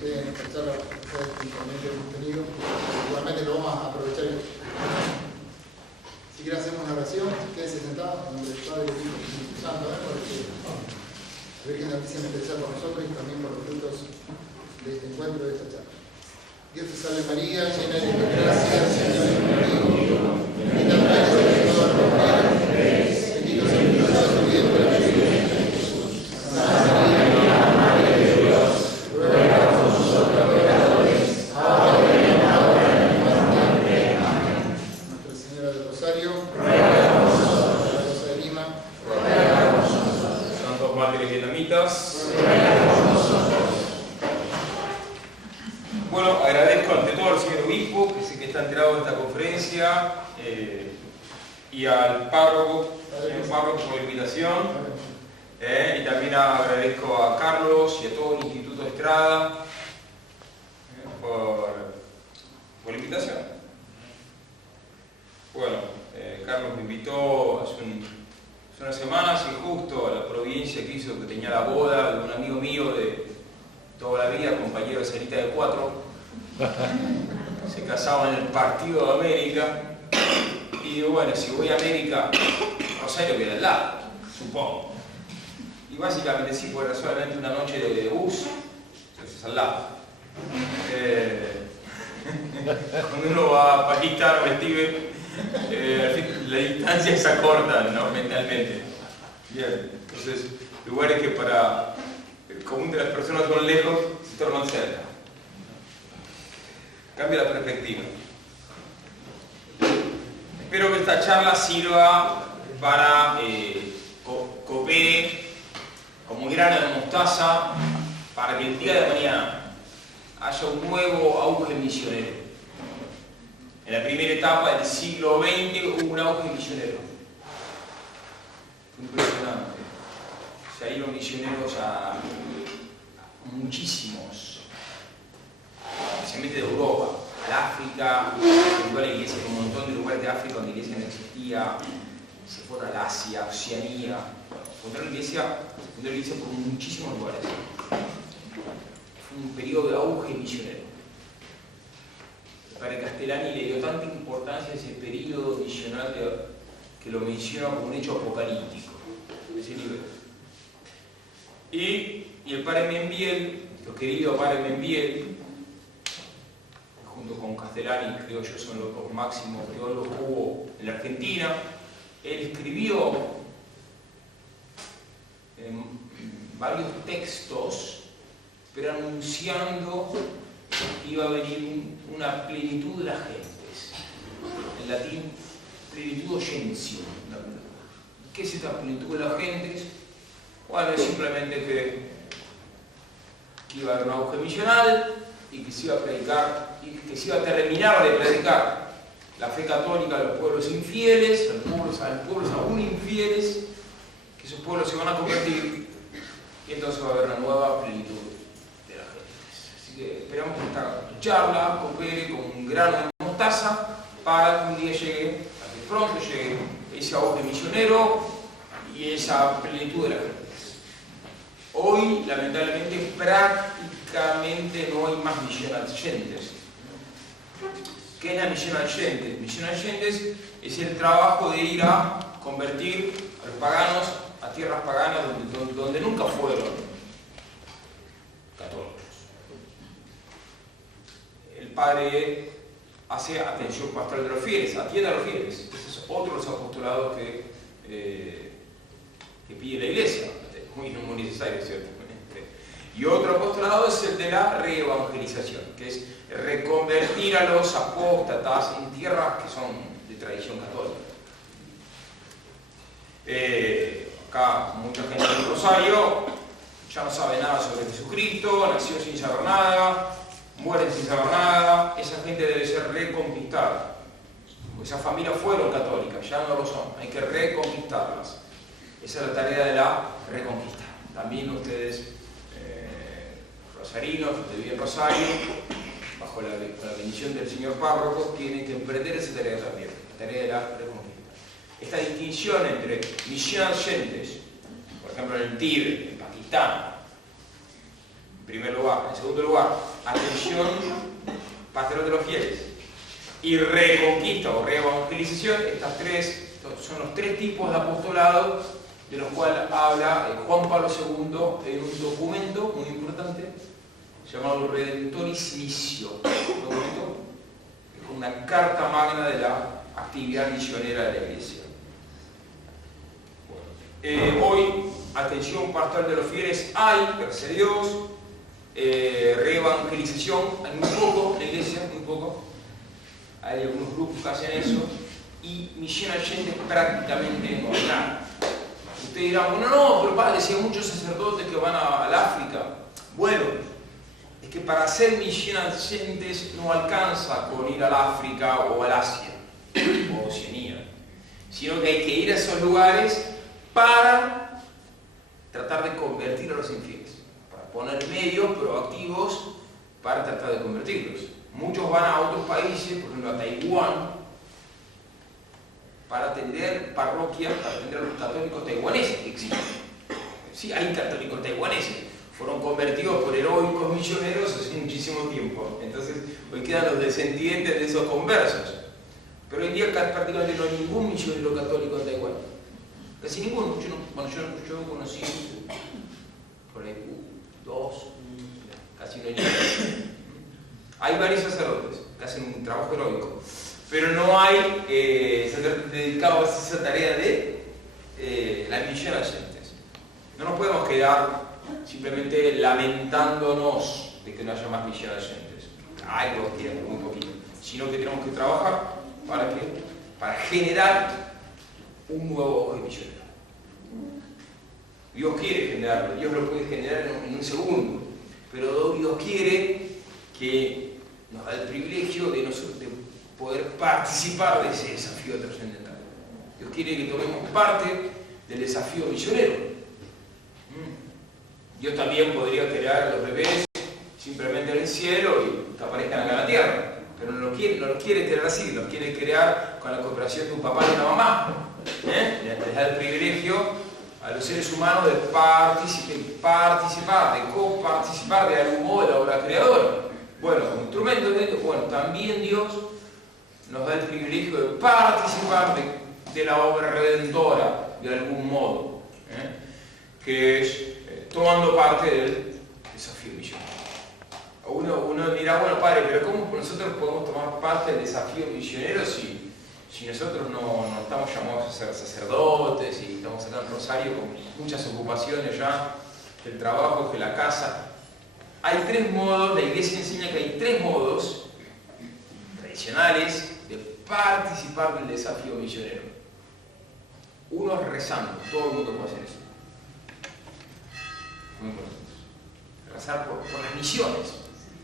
deseen expresar principalmente el contenido. Igualmente lo vamos a aprovechar. Si quieren hacemos una oración, quédense sentados en nombre del Padre, del Hijo y del Espíritu Santo, porque la Virgen Santísima interceda por nosotros y también por los frutos de este encuentro, de esta charla. Dios te salve María, llena eres de gracia, el Señor es contigo. Bendita tú eres entre todas las mujeres, bendito es el fruto de tu vientre, Jesús. Santa María, Madre de Dios, ruega por nosotros pecadores, ahora y en la hora de nuestra muerte. Amén. Nuestra Señora del Rosario, ruega por nosotros. La Rosa de Lima, ruega por nosotros. Santos mártires vietnamitas, ruega por nosotros. Bueno, agradezco ante todo al señor obispo, que sé que está enterado de esta conferencia, y al párroco, señor párroco, por la invitación. Y también agradezco a Carlos y a todo el Instituto Estrada por la invitación. Bueno, Carlos me invitó hace unas semanas y justo a la providencia que hizo que tenía la boda de un amigo mío de toda la vida, compañero de Salita de 4, se casaba en el Partido de América, y digo, bueno, si voy a América, Rosario queda al lado, supongo. Y básicamente sí, porque era solamente una noche de bus, entonces al lado. Cuando uno va a Pakistán o a Tíbet, la distancia se acorta, ¿no? Mentalmente. Bien, entonces, lugares que para el común de las personas son lejos, se tornan cerca. Cambia la perspectiva. Espero que esta charla sirva para coopere como grano de mostaza para que el día de mañana haya un nuevo auge misionero. En la primera etapa del siglo XX hubo un auge misionero. Fue impresionante. Se iban misioneros a muchísimos, especialmente de Europa, al África, se fundó la iglesia en un montón de lugares de África donde la iglesia no existía, se fueron al Asia, Oceanía, se fundó la iglesia por muchísimos lugares. Fue un periodo de auge misionero. El padre Castellani le dio tanta importancia a ese periodo misional que lo menciona como un hecho apocalíptico, ese libro. Y el padre Membiel, nuestro querido padre Membiel, junto con Castellani, creo yo, son los dos máximos teólogos que hubo en la Argentina, él escribió varios textos, pero anunciando que iba a venir una plenitud de las gentes. En latín, plenitud oyentio. ¿Qué es esta plenitud de las gentes? Bueno, es simplemente que iba a haber un auge misional y que se iba a predicar, y que se iba a terminar de predicar la fe católica a los pueblos infieles, a los pueblos aún infieles, que esos pueblos se van a convertir, y entonces va a haber una nueva plenitud de las gentes. Así que esperamos que esta charla coopere con un grano de mostaza para que un día llegue, para que pronto llegue ese auge misionero y esa plenitud de las gentes. Hoy, lamentablemente, prácticamente no hay más misión allentes. ¿Qué es la misión allentes? Misión allentes es el trabajo de ir a convertir a los paganos a tierras paganas donde nunca fueron católicos. El padre hace atención pastoral de los fieles, atiende a los fieles. Ese es otro de los apostolados que pide la iglesia. Muy necesario, ¿cierto? Y otro apostolado es el de la reevangelización, que es reconvertir a los apóstatas en tierras que son de tradición católica. Acá mucha gente en Rosario ya no sabe nada sobre Jesucristo, nació sin saber nada, muere sin saber nada. Esa gente debe ser reconquistada. Esas familias fueron católicas, ya no lo son, hay que reconquistarlas. Esa es la tarea de la reconquista. También ustedes, rosarinos, que viven en Rosario, bajo la bendición del señor párroco, tienen que emprender esa tarea también, la tarea de la reconquista. Esta distinción entre misión allentes, por ejemplo en el Tíbet, en Pakistán, en primer lugar, en segundo lugar, atención, pastoreo de los fieles, y reconquista o reevangelización. Estos son los tres tipos de apostolado de los cuales habla Juan Pablo II en un documento muy importante llamado Redentoris Missio, un documento con una carta magna de la actividad misionera de la Iglesia. Hoy, atención pastoral de los fieles hay, gracias a Dios, reevangelización, hay muy poco, la Iglesia, muy poco, hay algunos grupos que hacen eso, y misión allende prácticamente no hay nada. Usted dirá, bueno, no, pero padre, si hay muchos sacerdotes que van al África. Bueno, es que para hacer misión allende no alcanza con ir al África o al Asia o Oceanía, sino que hay que ir a esos lugares para tratar de convertir a los infieles, para poner medios proactivos para tratar de convertirlos. Muchos van a otros países, por ejemplo a Taiwán, para atender parroquias, para atender a los católicos taiwaneses que existen. Sí, hay católicos taiwaneses, fueron convertidos por heroicos misioneros hace muchísimo tiempo. Entonces, hoy quedan los descendientes de esos conversos. Pero hoy en día prácticamente no hay ningún misionero católico en Taiwán. Casi ninguno. Yo conocí por ahí dos, casi no hay ninguno. Hay varios sacerdotes que hacen un trabajo heroico, pero no hay sacerdotes dedicados a esa tarea de la misión allende. No nos podemos quedar simplemente lamentándonos de que no haya más misión allende. Hay dos tiempos, muy poquito. Sino que tenemos que trabajar para generar un nuevo ojo misionero. Dios quiere generarlo, Dios lo puede generar en un segundo, pero Dios quiere que nos da el privilegio de poder participar de ese desafío trascendental. Dios quiere que tomemos parte del desafío misionero. Dios también podría crear a los bebés simplemente en el cielo y que aparezcan acá en la tierra, pero no los quiere crear así, los quiere crear con la cooperación de un papá y una mamá. Les da el privilegio a los seres humanos de participar, de coparticipar de algún modo de la obra creadora. Bueno, como instrumento de Dios, bueno, también Dios nos da el privilegio de participar de la obra redentora de algún modo, que es tomando parte del desafío misionero. Uno dirá, bueno, padre, pero ¿cómo nosotros podemos tomar parte del desafío misionero si nosotros no estamos llamados a ser sacerdotes y estamos acá en Rosario con muchas ocupaciones ya, el trabajo, que la casa? Hay tres modos, la Iglesia enseña que hay tres modos tradicionales de participar del desafío misionero. Uno es rezando, todo el mundo puede hacer eso. Muy importante. Rezar por las misiones,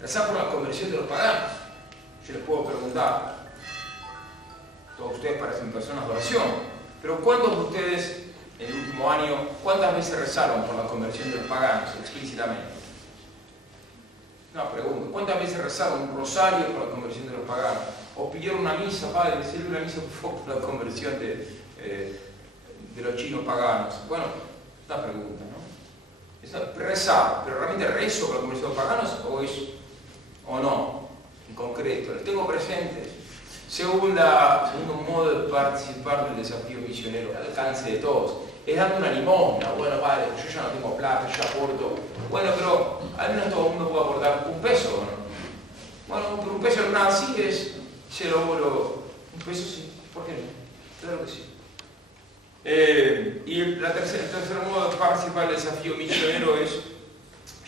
rezar por la conversión de los paganos. Yo les puedo preguntar, todos ustedes parecen personas de oración, pero ¿cuántos de ustedes en el último año, cuántas veces rezaron por la conversión de los paganos explícitamente? No, pregunto, ¿cuántas veces rezaron un rosario por la conversión de los paganos? ¿O pidieron una misa, padre, celebre una misa por la conversión de los chinos paganos? Bueno, una pregunta, ¿no? Rezar, pero realmente rezo por la conversión de los paganos o no? En concreto, los tengo presentes. Segundo modo de participar del desafío misionero al alcance de todos es dando una limosna. Bueno, padre, yo ya no tengo plata, yo aporto. Bueno, pero al menos todo el mundo puede aportar un peso, ¿no? Bueno, pero un peso en una así es un peso sí, ¿por qué no? Claro que sí. Y el tercer modo de participar del desafío misionero es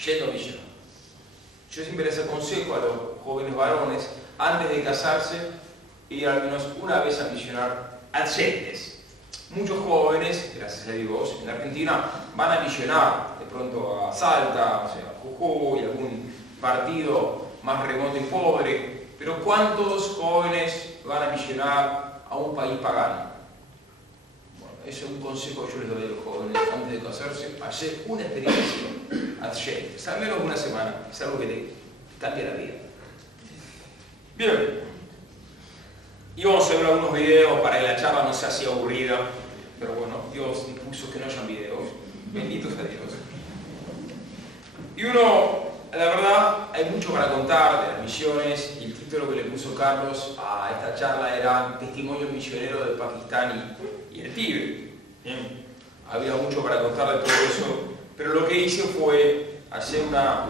yendo a misionar. Yo siempre les aconsejo a los jóvenes varones, antes de casarse, ir al menos una vez a misionar allende. Muchos jóvenes, gracias a Dios, en Argentina van a misionar de pronto a Salta, o sea, a Jujuy, algún partido más remoto y pobre, pero ¿cuántos jóvenes van a misionar a un país pagano? Bueno, ese es un consejo que yo les doy a los jóvenes antes de casarse, hacer una experiencia allende, al menos una semana, es algo que te cambia la vida. Bien. Y vamos a ver algunos videos para que la charla no sea así aburrida, pero bueno, Dios impuso que no hayan videos, benditos a Dios. Y la verdad, hay mucho para para contar de las misiones, y el título que le puso Carlos a esta charla era Testimonio misionero de Pakistán y el Tíbet. Bien. Había mucho para contar de todo eso, pero lo que hice fue hacer una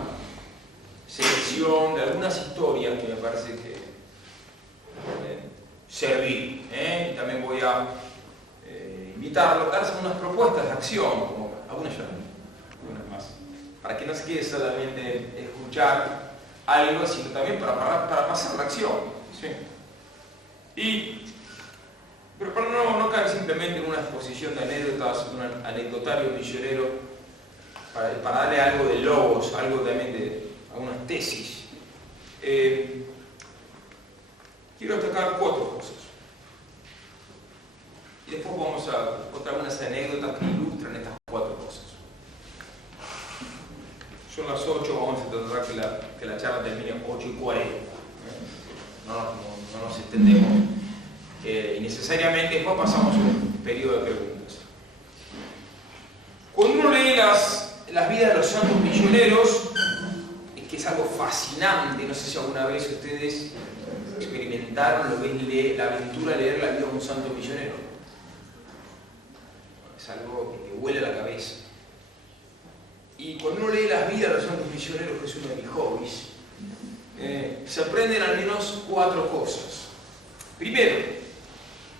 selección de algunas historias que me parece que servir. Y también voy a invitarlo a darse unas propuestas de acción, como algunas más, para que no se quede solamente escuchar algo, sino también para pasar la acción. ¿Sí? Pero para no caer simplemente en una exposición de anécdotas, un anecdotario misionero, para darle algo de logos, algo también de algunas tesis. Quiero destacar 4 cosas. Y después vamos a contar unas anécdotas que ilustran estas 4 cosas. Son las 8, vamos a tratar que la charla termine a 8:40. No nos extendemos innecesariamente, después pasamos a un periodo de preguntas. Cuando uno lee las vidas de los santos misioneros, que es algo fascinante, no sé si alguna vez ustedes experimentaron lo que es la aventura de leer la vida de un santo misionero. Es algo que huele a la cabeza. Y cuando uno lee las vidas de los santos misioneros, que es uno de mis hobbies, se aprenden al menos 4 cosas. Primero,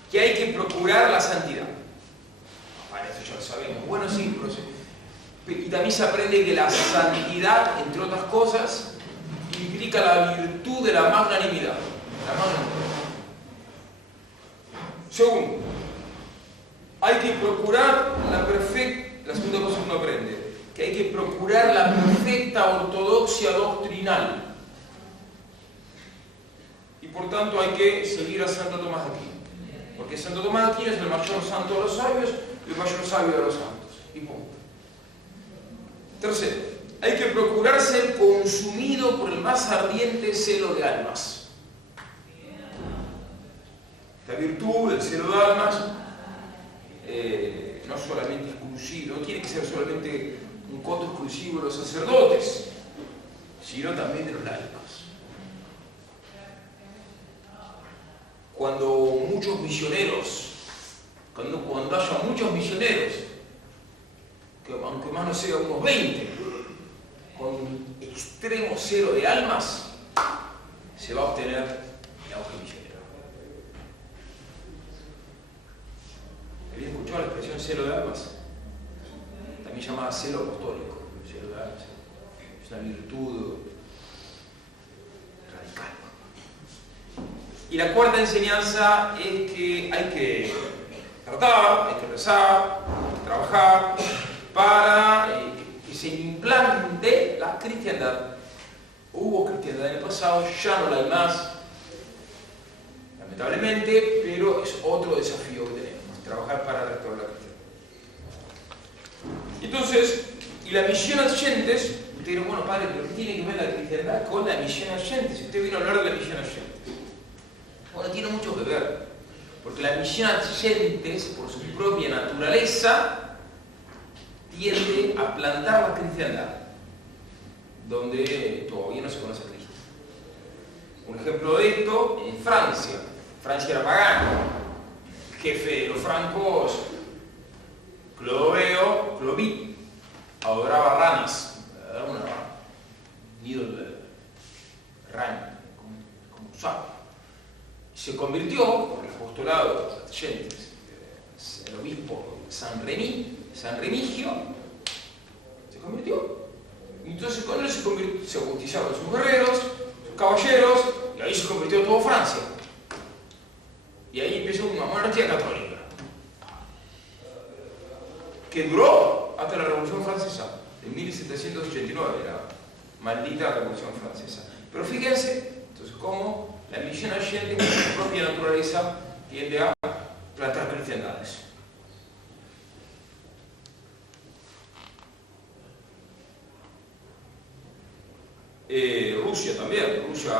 que hay que procurar la santidad. Para eso ya lo sabemos. Bueno, sí, pero sí. Y también se aprende que la santidad, entre otras cosas, implica la virtud de la magnanimidad. Segundo, hay que procurar la segunda cosa que uno aprende, que hay que procurar la perfecta ortodoxia doctrinal. Y por tanto hay que seguir a Santo Tomás de Aquino. Porque Santo Tomás de Aquino es el mayor santo de los sabios y el mayor sabio de los santos. Y punto. Tercero, hay que procurar ser consumido por el más ardiente celo de almas. Esta virtud, el celo de almas, no solamente exclusivo, no tiene que ser solamente un coto exclusivo de los sacerdotes, sino también de los laicos. Cuando haya muchos misioneros, que aunque más no sea unos 20, con extremo celo de almas, se va a obtener el auge misionero. ¿Habían escuchado la expresión celo de almas? También llamada celo apostólico. Celo de almas es una virtud radical. Y la cuarta enseñanza es que hay que tratar, hay que rezar, hay que trabajar para que se implante la cristiandad. Hubo cristiandad en el pasado, ya no la hay más, lamentablemente, pero es otro desafío que tenemos, trabajar para restaurar la cristiandad. Entonces, y la misión Adyentes, ustedes dirán, bueno padre, pero ¿qué tiene que ver la cristiandad con la misión Adyentes? Si usted vino a hablar de la misión Adyentes. Bueno, tiene mucho que ver, porque la misión Adyentes, por su propia naturaleza, tiende a plantar la cristiandad donde todavía no se conoce a Cristo. Un ejemplo de esto en Francia. Francia era pagana. El jefe de los francos, Clovis, adoraba ranas. Una nido de rana, como sapo. Se convirtió, por el apostolado de Adyentes, el obispo San Remigio, se convirtió. Entonces con él se bautizaron sus guerreros, sus caballeros, y ahí se convirtió todo Francia. Y ahí empezó una monarquía católica, que duró hasta la Revolución Francesa, de 1789, la maldita Revolución Francesa. Pero fíjense, entonces, cómo la misión Adyentes, con su propia naturaleza, tiende a plantar cristiandades. Rusia también, Rusia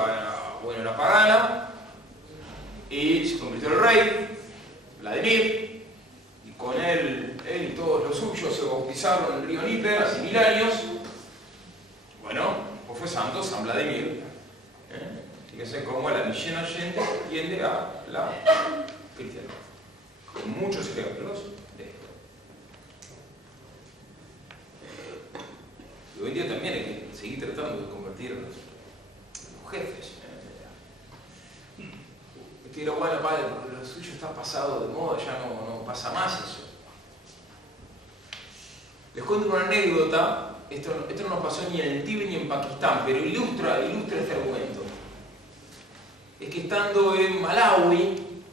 era pagana, y se convirtió en el rey, Vladimir, y con él y todos los suyos se bautizaron en el río Níper hace 1000 años. Bueno, pues fue santo San Vladimir. fíjense cómo la misión oyente tiende a la cristiandad. Con muchos ejemplos de esto. Y hoy en día también hay que seguir tratando de convertir a los jefes. Usted dirá, bueno, padre, porque lo suyo está pasado de moda, ya no pasa más eso. Les cuento una anécdota, esto no nos pasó ni en el Tíbet ni en Pakistán, pero ilustra este argumento. Es que estando en Malawi,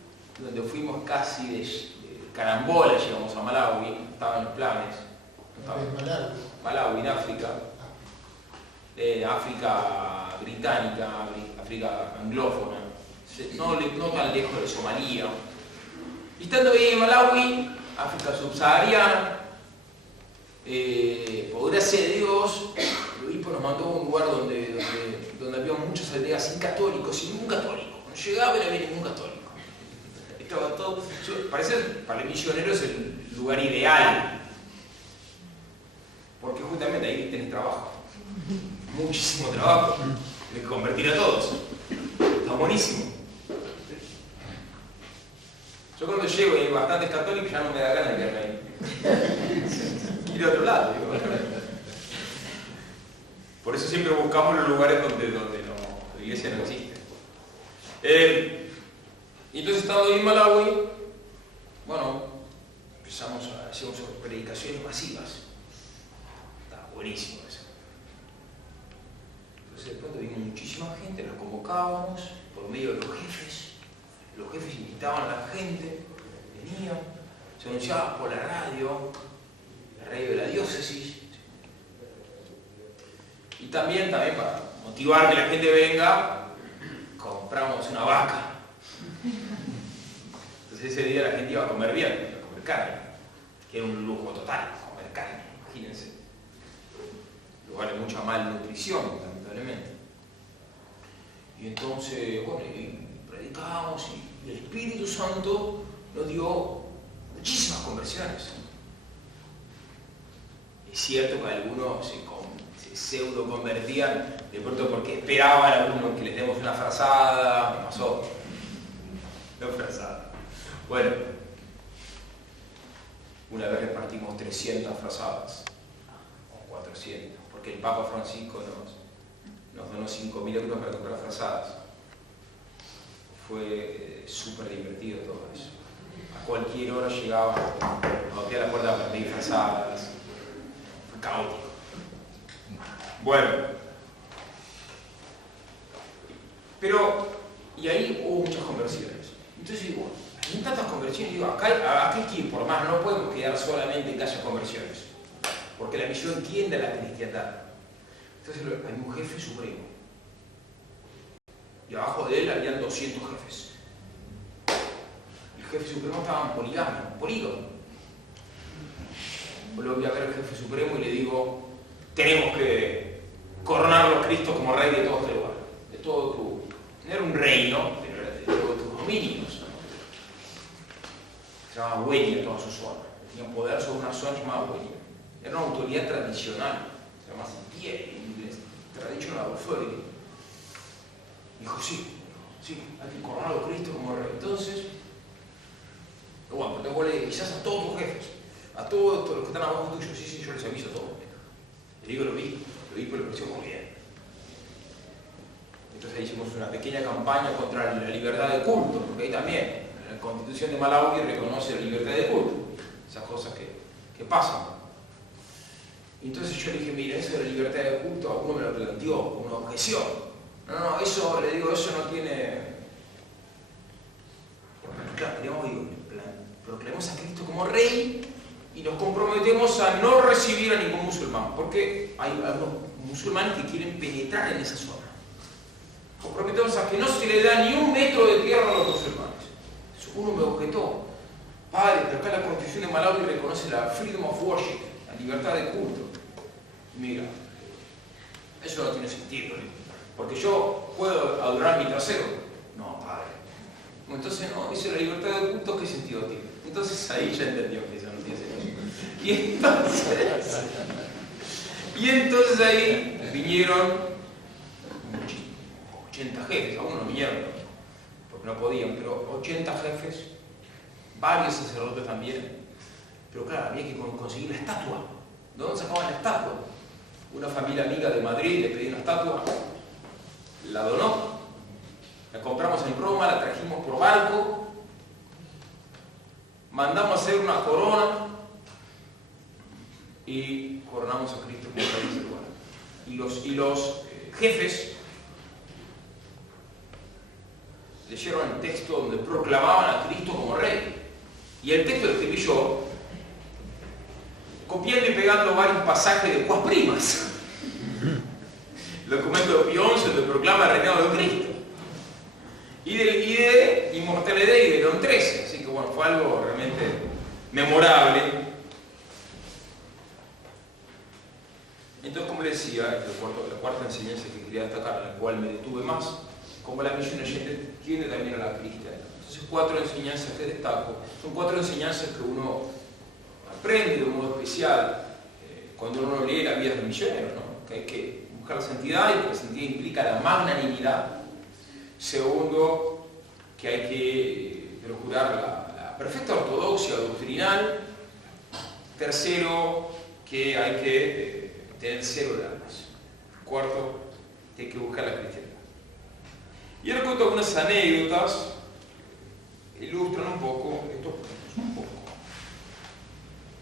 donde fuimos casi de carambola, llegamos a Malawi, estaban los planes. Malawi, en África. África británica, África anglófona, no tan lejos de Somalia. Y estando ahí en Malawi, África subsahariana, por gracia de Dios, el obispo nos mandó a un lugar donde había muchas aldeas sin católicos, sin ningún católico. No llegaba y no había ningún católico. Estaba todo. Parece, para el misionero es el lugar ideal, porque justamente ahí tenés trabajo. Muchísimo trabajo. Hay que convertir a todos. Está buenísimo. Yo cuando llego y hay bastantes católicos ya no me da ganas de quedarme ahí. Ir a otro lado. Digo. Por eso siempre buscamos los lugares donde la iglesia no existe. Y entonces estando ahí en Malawi, bueno, empezamos a hacer predicaciones masivas. Está buenísimo eso. Entonces de pronto vino muchísima gente, los convocábamos por medio de los jefes. Los jefes invitaban a la gente, venían, se anunciaba por la radio de la diócesis. Y también para motivar que la gente venga, compramos una vaca. Entonces ese día la gente iba a comer bien, iba a comer carne, que era un lujo total, comer carne, imagínense. Lugar de mucha malnutrición, lamentablemente. Y entonces, bueno, predicábamos y el Espíritu Santo nos dio muchísimas conversiones. Es cierto que algunos se pseudo convertían de pronto porque esperaban a algunos que les demos una frazada. Me pasó. No frazada. Bueno, una vez repartimos 300 frazadas, o 400, porque el Papa Francisco nos donó 5.000 euros para comprar frazadas. Fue súper divertido todo eso. A cualquier hora llegaba, a la puerta para pedir frazadas. Fue caótico. Bueno, pero, y ahí hubo muchas conversiones. Entonces digo, hay tantas conversiones, digo, acá hay que ir por más, no podemos quedar solamente en que haya conversiones, porque la misión tiende a la cristiandad. Entonces hay un jefe supremo, y abajo de él habían 200 jefes. El jefe supremo estaba en polígono. Yo lo voy a ver al jefe supremo y le digo, tenemos que coronarlo a Cristo como rey de todo este lugar, de todo tu... No era un reino, pero era de todos tus dominios. Se llamaba Huenia toda su zona. Tenía poder sobre una zona llamada Huenia. Era una autoridad tradicional, se llama Sitier, en inglés, Traditional Authority. Dijo, sí, hay que coronarlo a Cristo como rey. Entonces, bueno, pero vos le avisás a todos tus jefes, a todos los que están abajo tuyo. Sí, yo les aviso a todos. Le digo, lo vi, pero le pareció muy bien. Entonces hicimos una pequeña campaña contra la libertad de culto, porque ahí también, la Constitución de Malawi reconoce la libertad de culto, esas cosas que pasan. Y entonces yo le dije, mira, eso de la libertad de culto, a uno me lo planteó, una objeción. No, eso, le digo, eso no tiene... Claro, proclamamos a Cristo como rey y nos comprometemos a no recibir a ningún musulmán, porque hay algunos musulmanes que quieren penetrar en esa zona. Comprometemos a que no se le da ni un metro de tierra a los musulmanes. Uno me objetó, padre, pero acá la Constitución de Malawi reconoce la freedom of worship, la libertad de culto. Mira, eso no tiene sentido, porque yo puedo adorar mi trasero. No, padre. Entonces, no, dice la libertad de culto, ¿qué sentido tiene? Entonces ahí ya entendió que eso no tiene sentido. Y entonces ahí vinieron 80 jefes, algunos no vinieron porque no podían, pero 80 jefes, varios sacerdotes también. Pero claro, había que conseguir la estatua. ¿De dónde sacaban la estatua? Una familia amiga de Madrid le pedí una estatua, la donó, la compramos en Roma, la trajimos por barco, mandamos a hacer una corona y coronamos a Cristo como Rey del lugar. Y los jefes leyeron el texto donde proclamaban a Cristo como Rey. Y el texto lo escribí yo, copiando y pegando varios pasajes de Cuas Primas. El documento de Pío XI donde proclama el reinado de Cristo. Y de Inmortale Dei de León XIII. Así que bueno, fue algo realmente memorable. Entonces, como les decía, la cuarta enseñanza que quería destacar, en la cual me detuve más, como la misión oyente tiene también a la cristiana. Entonces, 4 enseñanzas que destaco. Son 4 enseñanzas que uno aprende de un modo especial cuando uno lee la vida del misionero, ¿no? Que hay que buscar la santidad y que la santidad implica la magnanimidad. Segundo, que hay que procurar la perfecta ortodoxia doctrinal. Tercero, que hay que tener 0 de armas. Cuarto, que hay que buscar la cristiandad. Y ahora cuento algunas anécdotas que ilustran un poco estos puntos.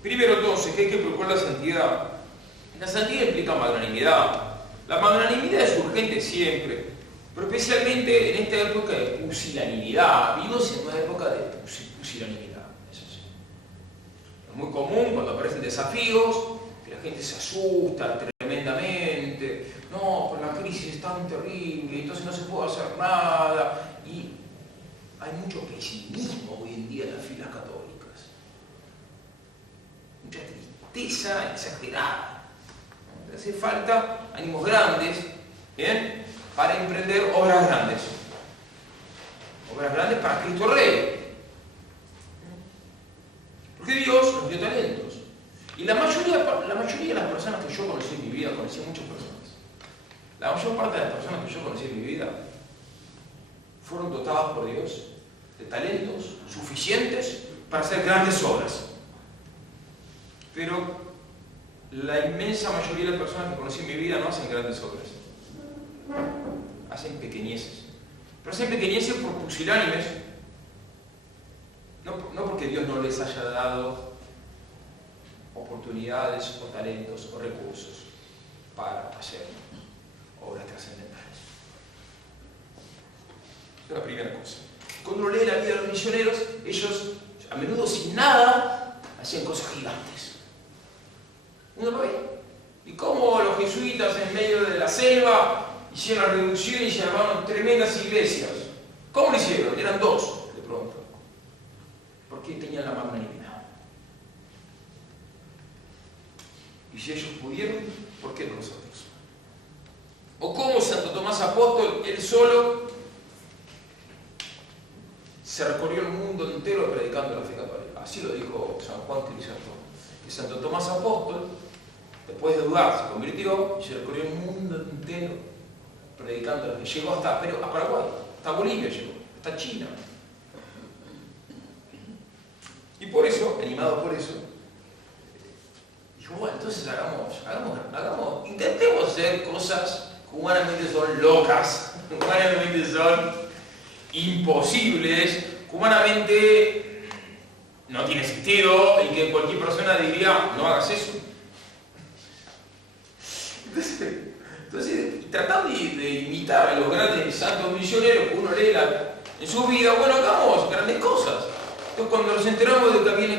Primero entonces, que hay que procurar la santidad. La santidad implica magnanimidad. La magnanimidad es urgente siempre, pero especialmente en esta época de pusilanimidad. Vivimos en una época de pusilanimidad. Es muy común cuando aparecen desafíos, que la gente se asusta tremendamente. No, pues la crisis es tan terrible, entonces no se puede hacer nada. Y hay mucho pesimismo hoy en día en las filas católicas. Mucha tristeza exagerada. Hace falta ánimos grandes, ¿bien?, para emprender obras grandes. Obras grandes para Cristo Rey. Porque Dios nos dio talentos. Y la mayoría de las personas que yo conocí en mi vida, conocí a muchas personas, la mayor parte de las personas que yo conocí en mi vida fueron dotadas por Dios de talentos suficientes para hacer grandes obras. Pero la inmensa mayoría de las personas que conocí en mi vida no hacen grandes obras. Hacen pequeñeces. Pero hacen pequeñeces por pusilánimes. No porque Dios no les haya dado oportunidades o talentos o recursos para hacer obras trascendentales. Esa es la primera cosa. Cuando uno lee la vida de los misioneros, ellos, a menudo sin nada, hacían cosas gigantes. Uno lo ve. Y cómo los jesuitas en medio de la selva hicieron la reducción y se armaron tremendas iglesias. ¿Cómo lo hicieron? Eran 2 de pronto. Porque tenían la magnanimidad. Y si ellos pudieron, ¿por qué no nosotros? O cómo Santo Tomás Apóstol, él solo, se recorrió el mundo entero predicando la fe católica. Así lo dijo San Juan Crisóstomo. Que Santo Tomás Apóstol, después de dudar, se convirtió y se recorrió el mundo entero predicando la fe. Llegó hasta Paraguay, hasta Bolivia llegó, hasta China. Y por eso, animado por eso, dijo, bueno, entonces intentemos hacer cosas que humanamente son locas, que humanamente son imposibles, que humanamente no tiene sentido y que cualquier persona diría, no hagas eso. Entonces tratando de imitar a los grandes santos misioneros que uno lee en su vida, bueno, hagamos grandes cosas. Entonces cuando nos enteramos de que habían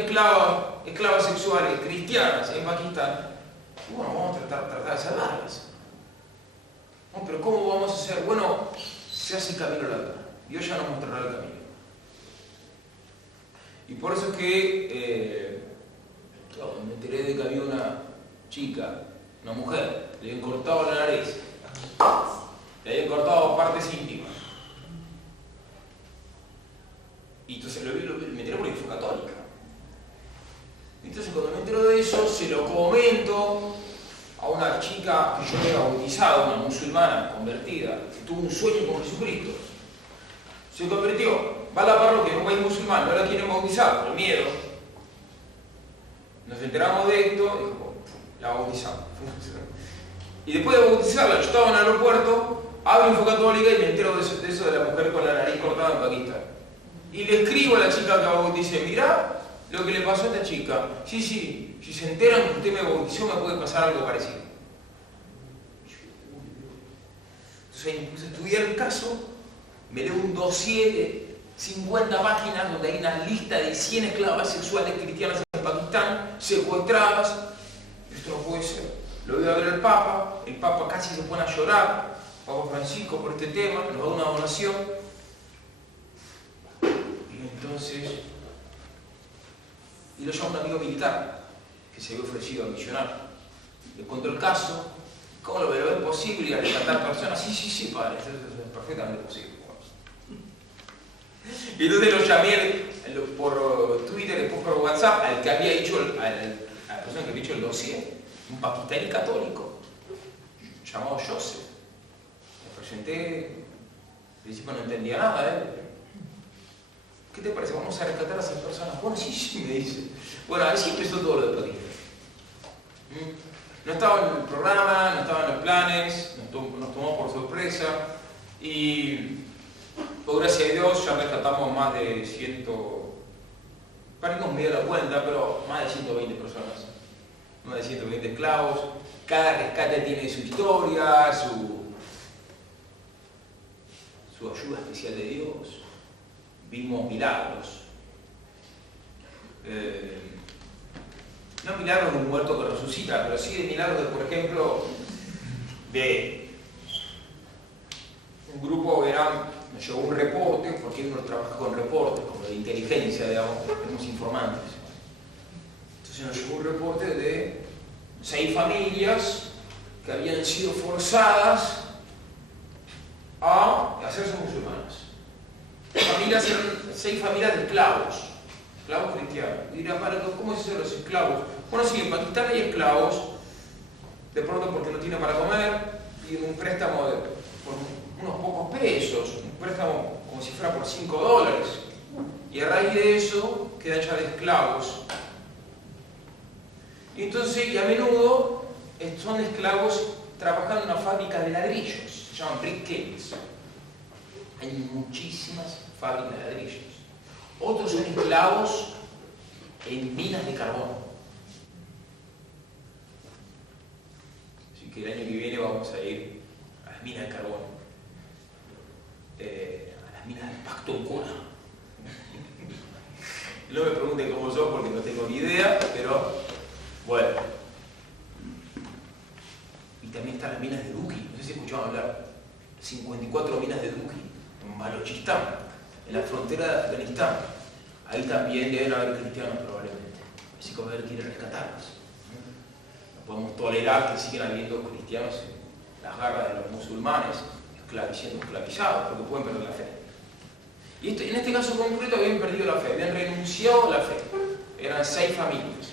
esclavas sexuales cristianas en Pakistán, bueno, vamos a tratar de salvarlas. No, pero ¿cómo vamos a hacer? Bueno, se hace el camino largo. Dios ya nos mostrará el camino. Y por eso es que me enteré de que había una chica, una mujer, le habían cortado la nariz, le habían cortado partes íntimas. Y entonces me enteré porque fue católica. Entonces cuando me entero de eso, se lo comento a una chica que yo había bautizado, una musulmana convertida, que tuvo un sueño con Jesucristo. Se convirtió, va a la parroquia en un país musulmán, no la quieren bautizar, por miedo. Nos enteramos de esto, y dijo, la bautizamos. Y después de bautizarla, yo estaba en el aeropuerto, abro Info Católica y me entero de eso de la mujer con la nariz cortada en Pakistán. Y le escribo a la chica que bauticé, mirá lo que le pasó a esta chica. Sí, si se enteran que usted me bautizó, me puede pasar algo parecido. Entonces me puse a estudiar el caso, me leo un dossier de 50 páginas donde hay una lista de 100 esclavas sexuales cristianas en Pakistán, secuestradas. Esto no puede ser. Lo voy a ver al Papa casi se pone a llorar, Papa Francisco, por este tema, nos da una donación. Y entonces, y lo llama un amigo militar que se había ofrecido a misionar. Le contó el caso, ¿cómo lo veo? ¿Es posible ir a rescatar personas? Sí, padre, esto es perfectamente posible. Y entonces lo llamé por Twitter, después por WhatsApp, al que había hecho, a la persona que había hecho el dossier, un pakistaní católico, llamado Joseph. Me presenté, al principio no entendía nada, ¿Qué te parece? ¿Vamos a rescatar a esas personas? Bueno, sí, me dice. Bueno, así empezó todo lo de Pakistán. No estaba en el programa, no estaba en los planes, nos tomó por sorpresa y por gracia de Dios ya rescatamos más de 100, perdimos medio la cuenta, pero más de 120 personas, más de 120 esclavos. Cada rescate tiene su historia, su ayuda especial de Dios. Vimos milagros. No milagros de un muerto que resucita, pero sí de milagros de, por ejemplo, de un grupo nos llegó un reporte, porque uno trabaja con reportes, como de inteligencia, digamos, tenemos informantes. Entonces nos llegó un reporte de 6 familias que habían sido forzadas a hacerse musulmanas. 6 familias de esclavos cristianos. Y dirán, ¿cómo es eso de los esclavos? Bueno, sí, en Pakistán hay esclavos, de pronto porque no tienen para comer, piden un préstamo por unos pocos pesos, un préstamo como si fuera por $5. Y a raíz de eso quedan ya de esclavos. Y entonces, y a menudo son esclavos trabajando en una fábrica de ladrillos, se llaman brick kilns. Hay muchísimas fábricas de ladrillos. Otros son esclavos en minas de carbón. Así que el año que viene vamos a ir a las minas de carbón, a las minas del Pakhtunkhwa. No me pregunten cómo son porque no tengo ni idea, pero bueno. Y también están las minas de Duki, no sé si escuchaban hablar. 54 minas de Duki en Balochistan, en la frontera de Afganistán. Ahí también deben haber cristianos probablemente, así que va a haber que ir a rescatarlos. No podemos tolerar que sigan habiendo cristianos en las garras de los musulmanes, siendo esclavizados, porque pueden perder la fe. Y en este caso concreto habían perdido la fe, habían renunciado a la fe. Eran 6 familias.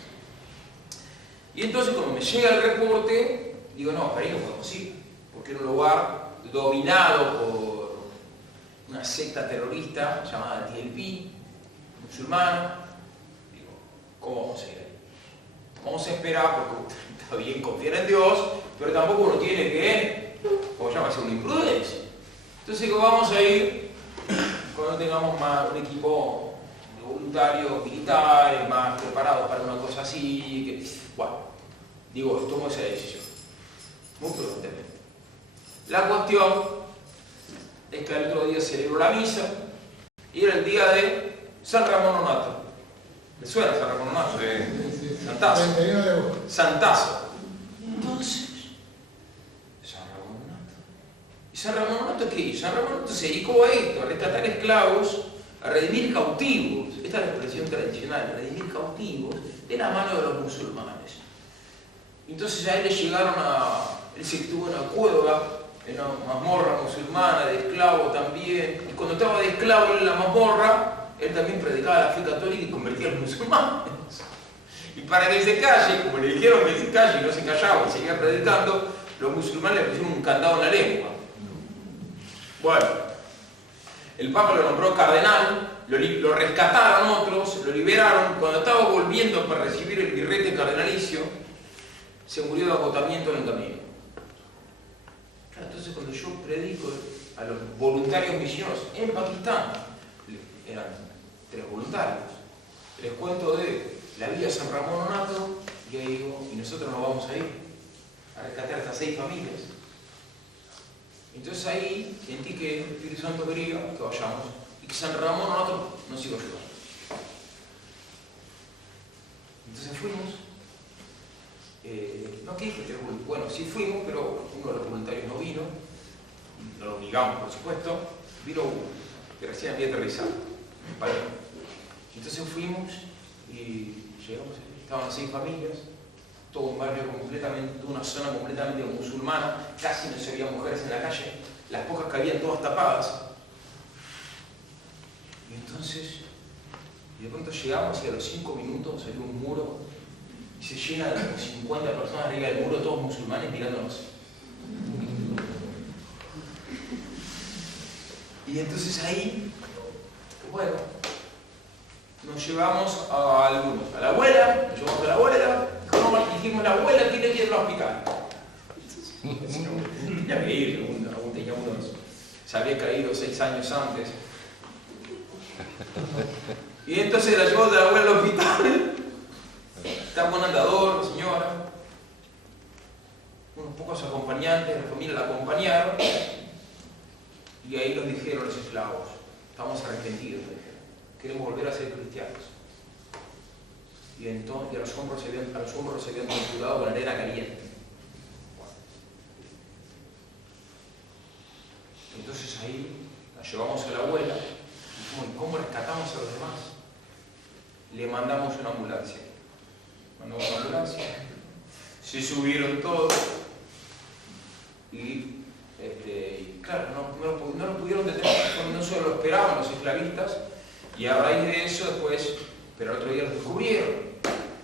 Y entonces cuando me llega el reporte, digo, no, para ahí no podemos ir, porque era un lugar dominado por una secta terrorista llamada TLP, musulmana. Digo, ¿cómo vamos a ir ahí? Vamos a esperar, porque está bien confiar en Dios, pero tampoco uno tiene que, como se llama, hacer una imprudencia. Entonces digo, vamos a ir cuando tengamos un equipo de voluntarios militares más preparados para una cosa así. Bueno, digo, tomo esa decisión muy prudentemente. La cuestión es que el otro día celebró la misa y era el día de San Ramón Nonnato. ¿Le suena San Ramón Nonnato? Sí. Santazo. 31 de agosto. Santazo. Entonces, San Ramón Nonnato. ¿Y San Ramón Nonnato qué hizo? San Ramón Nonnato se dedicó a esto, a rescatar esclavos, a redimir cautivos. Esta es la expresión tradicional, redimir cautivos de la mano de los musulmanes. Entonces a él le llegaron él se estuvo en una cueva, en una mazmorra musulmana, de esclavo también. Y cuando estaba de esclavo en la mazmorra, él también predicaba la fe católica y convertía a los musulmanes. Y para que se calle, como le dijeron que se calle y no se callaba y seguía predicando, los musulmanes le pusieron un candado en la lengua. Bueno, el Papa lo nombró cardenal, lo rescataron otros, lo liberaron. Cuando estaba volviendo para recibir el birrete cardenalicio, se murió de agotamiento en el camino. Entonces, cuando yo predico a los voluntarios misioneros en Pakistán, eran 3 voluntarios, les cuento de la vía San Ramón Nonato, y ahí digo, y nosotros nos vamos a ir a rescatar a estas 6 familias. Entonces ahí sentí que el Espíritu Santo quería que vayamos y que San Ramón Nonato nos iba a ayudar. Entonces fuimos. No que dije, bueno, sí fuimos, pero uno de los voluntarios no vino, no lo obligamos, por supuesto, vino uno, que recién había aterrizado en Palermo. Entonces fuimos y llegamos, estaban las 6 familias, todo un barrio completamente, una zona completamente musulmana, casi no se veían mujeres en la calle, las pocas que habían todas tapadas. Y entonces, de pronto llegamos y a los 5 minutos salió un muro y se llena de como 50 personas arriba del muro, todos musulmanes mirándonos. Y entonces ahí, bueno, nos llevamos a algunos, a la abuela, nos llevamos a la abuela, dijimos, la abuela tiene que ir al hospital. Tenía que ir, aún tenía unos, se había caído 6 años antes. Y entonces la llevó de la abuela al hospital. Está buen andador, señora. Unos pocos acompañantes de la familia la acompañaron. Y ahí nos dijeron los esclavos, estamos arrepentidos, dijeron. Queremos volver a ser cristianos. Y entonces a los hombros se habían torturado con arena caliente. Entonces ahí la llevamos a la abuela y dijimos, ¿cómo rescatamos a los demás? Le mandamos una ambulancia. Mandamos una ambulancia, se subieron todos y claro, no lo pudieron detener, no se lo esperaban los esclavistas, y a raíz de eso después, pero el otro día los descubrieron.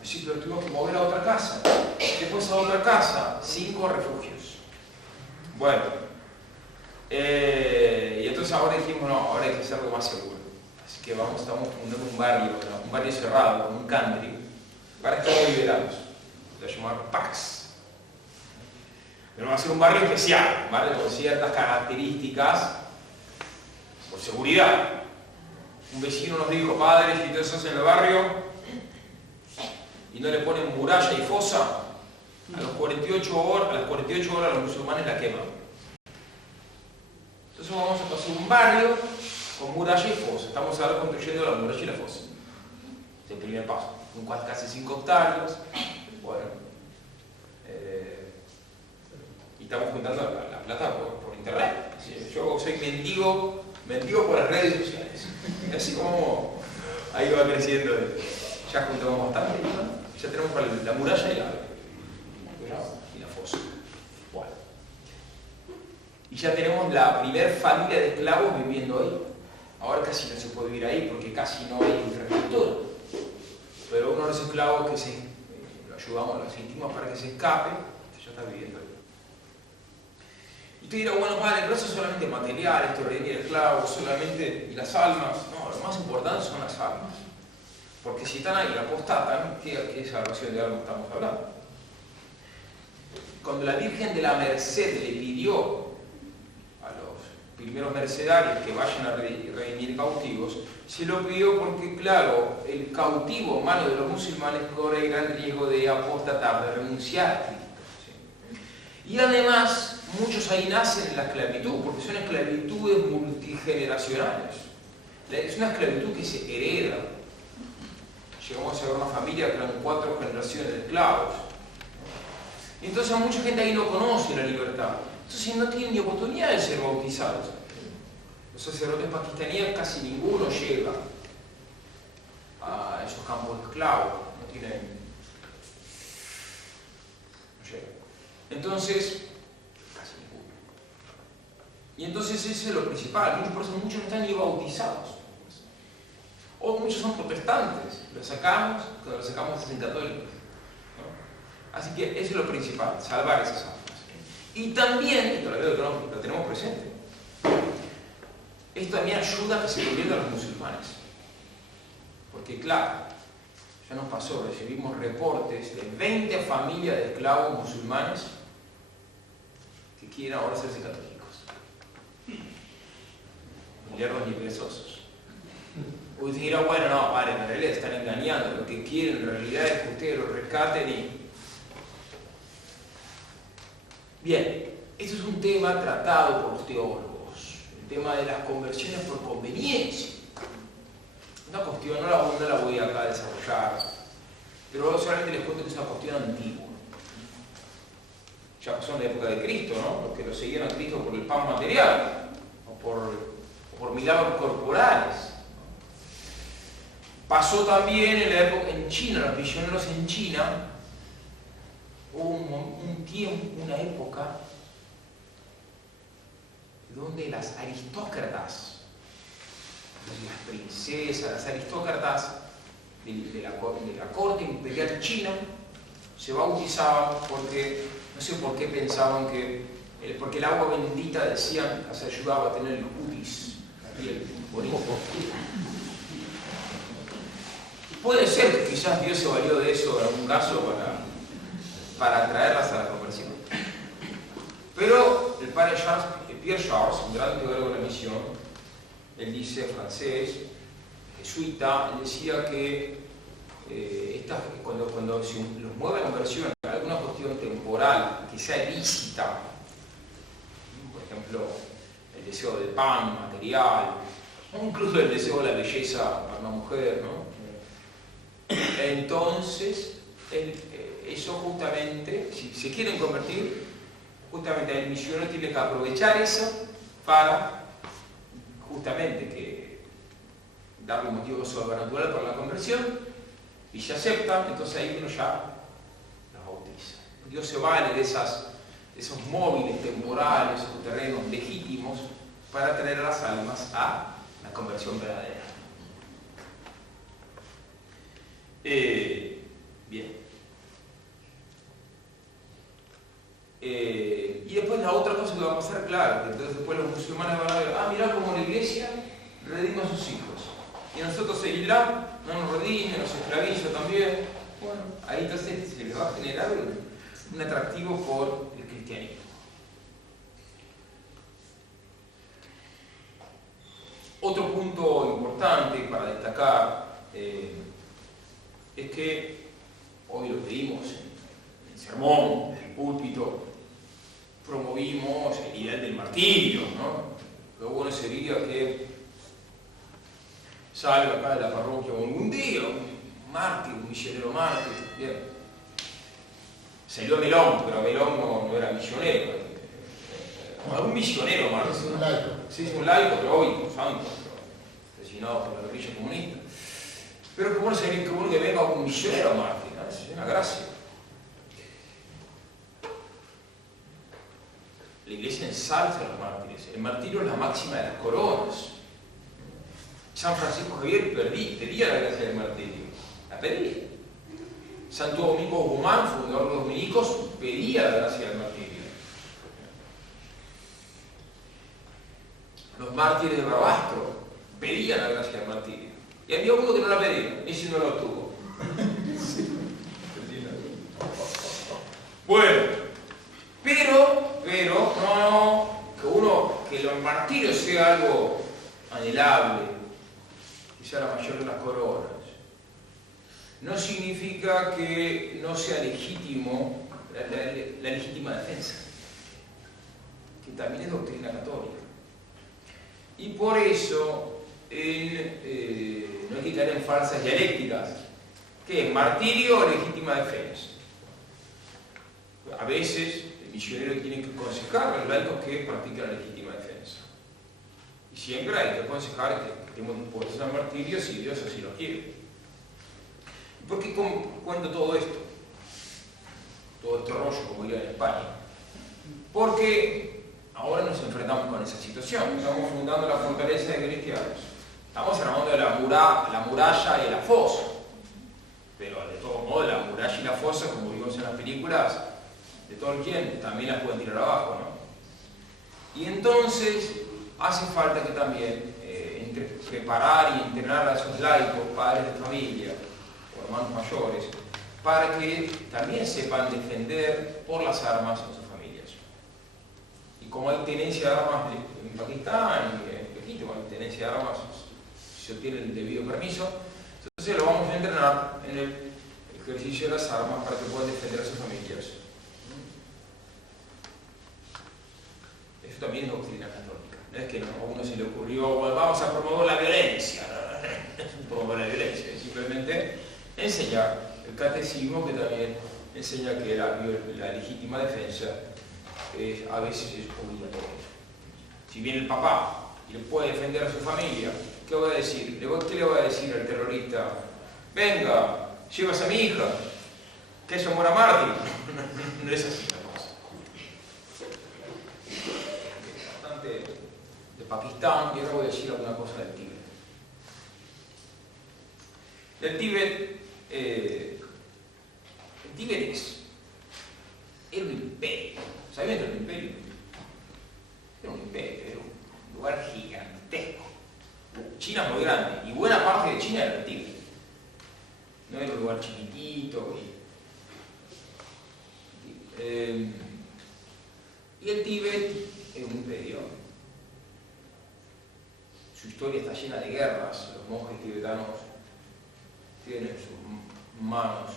Así que lo tuvimos que mover a otra casa. Después a otra casa, 5 refugios. Bueno, y entonces ahora dijimos, no, ahora hay que hacer algo más seguro. Así que estamos fundando un barrio cerrado, con un country, para estar liberados. Lo voy a llamar Pax. Pero va a ser un barrio especial, ¿vale? Con ciertas características, por seguridad. Un vecino nos dijo, padre, si ustedes hacen el barrio y no le ponen muralla y fosa, a las 48 horas los musulmanes la queman. Entonces vamos a pasar un barrio con muralla y fosa. Estamos ahora construyendo la muralla y la fosa. Es el primer paso. Casi 5 hectáreas. Bueno. Y estamos juntando la plata por internet. Yo soy mendigo por las redes sociales. Así como ahí va creciendo. Ya juntamos bastante. Ya tenemos para la muralla y la fosa. Bueno. Y ya tenemos la primera familia de esclavos viviendo ahí. Ahora casi no se puede vivir ahí porque casi no hay infraestructura. Pero uno de los esclavos que lo ayudamos, lo asistimos para que se escape, ya está viviendo ahí. Y usted dirá, bueno, padre, pero eso es solamente material, esto de reunir esclavos, solamente, y las almas. No, lo más importante son las almas. Porque si están ahí y apostatan, ¿qué salvación de alma estamos hablando? Cuando la Virgen de la Merced le pidió a los primeros mercedarios que vayan a redimir cautivos, se lo pidió porque, claro, el cautivo, mano de los musulmanes, corre el gran riesgo de apostatar, de renunciar a Cristo. ¿Sí? Y además, muchos ahí nacen en la esclavitud, porque son esclavitudes multigeneracionales. Es una esclavitud que se hereda. Llegamos a ver una familia que eran 4 generaciones de esclavos. Y entonces mucha gente ahí no conoce la libertad. Entonces no tienen ni oportunidad de ser bautizados. Los sacerdotes pakistaníes casi ninguno llega a esos campos de esclavos. No llega. Entonces, casi ninguno. Y entonces ese es lo principal. Por eso muchos no están ni bautizados. O muchos son protestantes. Lo sacamos, cuando lo sacamos hacen católicos, ¿no? Así que eso es lo principal, salvar esas almas. Y también, esto lo tenemos presente, esto también ayuda a que se conviertan los musulmanes. Porque claro, ya nos pasó, recibimos reportes de 20 familias de esclavos musulmanes que quieren ahora hacerse católicos. Lerdos ni perezosos. Usted dirá, bueno, no, vale, en realidad están engañando, lo que quieren en realidad es que ustedes lo rescaten y... Bien, esto es un tema tratado por los teólogos, el tema de las conversiones por conveniencia. Una cuestión, no la voy acá a desarrollar, pero solamente les cuento que es una cuestión antigua. Ya pasó en la época de Cristo, ¿no? Los que lo seguían a Cristo por el pan material, o por milagros corporales. Pasó también en la época en China, los misioneros en China, hubo un tiempo, una época, donde las aristócratas, las princesas, las aristócratas de la corte imperial china se bautizaban porque, no sé por qué pensaban que, porque el agua bendita, decían, les ayudaba a tener el cutis, la piel bonita. Puede ser que quizás Dios se valió de eso en algún caso para atraerlas a la conversión. Pero el padre Pierre Charles, un gran teólogo de la misión, él dice, francés, jesuita, él decía que cuando se los mueve la conversión a alguna cuestión temporal que sea lícita, por ejemplo, el deseo del pan material, o incluso el deseo de la belleza para una mujer, ¿no? Entonces, eso justamente, si se quieren convertir, justamente el misionero tiene que aprovechar eso para justamente darle un motivo sobrenatural para la conversión, y se aceptan, entonces ahí uno ya los bautiza. Dios se vale de esos móviles temporales o terrenos legítimos para traer a las almas a la conversión verdadera. Bien. Y después la otra cosa que va a pasar, claro, que entonces después los musulmanes van a ver, mirá cómo la iglesia redime a sus hijos. Y nosotros el Islam no nos redime, nos esclaviza también. Bueno, ahí entonces se les va a generar un atractivo por el cristianismo. Otro punto importante para destacar es que hoy lo pedimos en el sermón, en el púlpito, promovimos el ideal del martirio, ¿no? Lo bueno sería que salga acá de la parroquia un día, un mártir, un misionero mártir, bien. Salió Melón, pero Melón no era misionero. Un misionero mártir. Es un laico. Sí, es un laico, pero hoy santo, asesinado por la guerrilla comunista. Pero qué bueno sería que venga un misionero mártir, ¿no? Es una gracia. La iglesia ensalza a los mártires. El martirio es la máxima de las coronas. San Francisco Javier pedía la gracia del martirio. La pedía. Santo Domingo Guzmán, fundador de los dominicos, pedía la gracia del martirio. Los mártires de Rabastro pedían la gracia del martirio. Y había uno que no la pedía, ese no la obtuvo. Bueno, pero, no, que el martirio sea algo anhelable, que sea la mayor de las coronas, no significa que no sea legítimo la legítima defensa, que también es doctrina católica. Y por eso no hay que caer en falsas dialécticas. ¿Qué es? ¿Martirio o legítima defensa? A veces el misionero tiene que aconsejar a los laicos que practiquen la legítima defensa. Y siempre hay que aconsejar que estemos dispuestos al martirio si Dios así lo quiere. ¿Por qué cuento todo esto? Todo este rollo, como diría en España. Porque ahora nos enfrentamos con esa situación. Estamos fundando la fortaleza de cristianos. Estamos armando la muralla y la fosa. pero de todos modos la muralla y la fosa, como vimos en las películas de Tolkien, también las pueden tirar abajo, ¿no? Y entonces hace falta que también preparar y entrenar a esos laicos, padres de familia o hermanos mayores, para que también sepan defender por las armas a sus familias. Y como hay tenencia de armas en Pakistán y en Egipto, hay tenencia de armas, si se obtiene el debido permiso, entonces lo vamos a entrenar en el ejercicio de las armas para que puedan defender a sus familias. Eso también es doctrina católica. No es que a uno se le ocurrió, bueno, vamos a promover la violencia. No es promover la violencia, es simplemente enseñar el catecismo, que también enseña que la legítima defensa a veces es obligatoria. Si viene el papá y le puede defender a su familia, ¿qué va a decir? ¿Qué le va a decir al terrorista? Venga, llevas a mi hija, que eso muera mártir. No es así la cosa. Bastante de Pakistán, y ahora voy a decir alguna cosa del Tíbet. Del Tíbet, el Tíbet era un imperio. ¿Sabían que era un imperio? Era un imperio, era un lugar gigantesco. China es muy grande, y buena parte de China era el Tíbet. No era un lugar chiquitito. Y el Tíbet es un imperio. Su historia está llena de guerras. Los monjes tibetanos tienen sus manos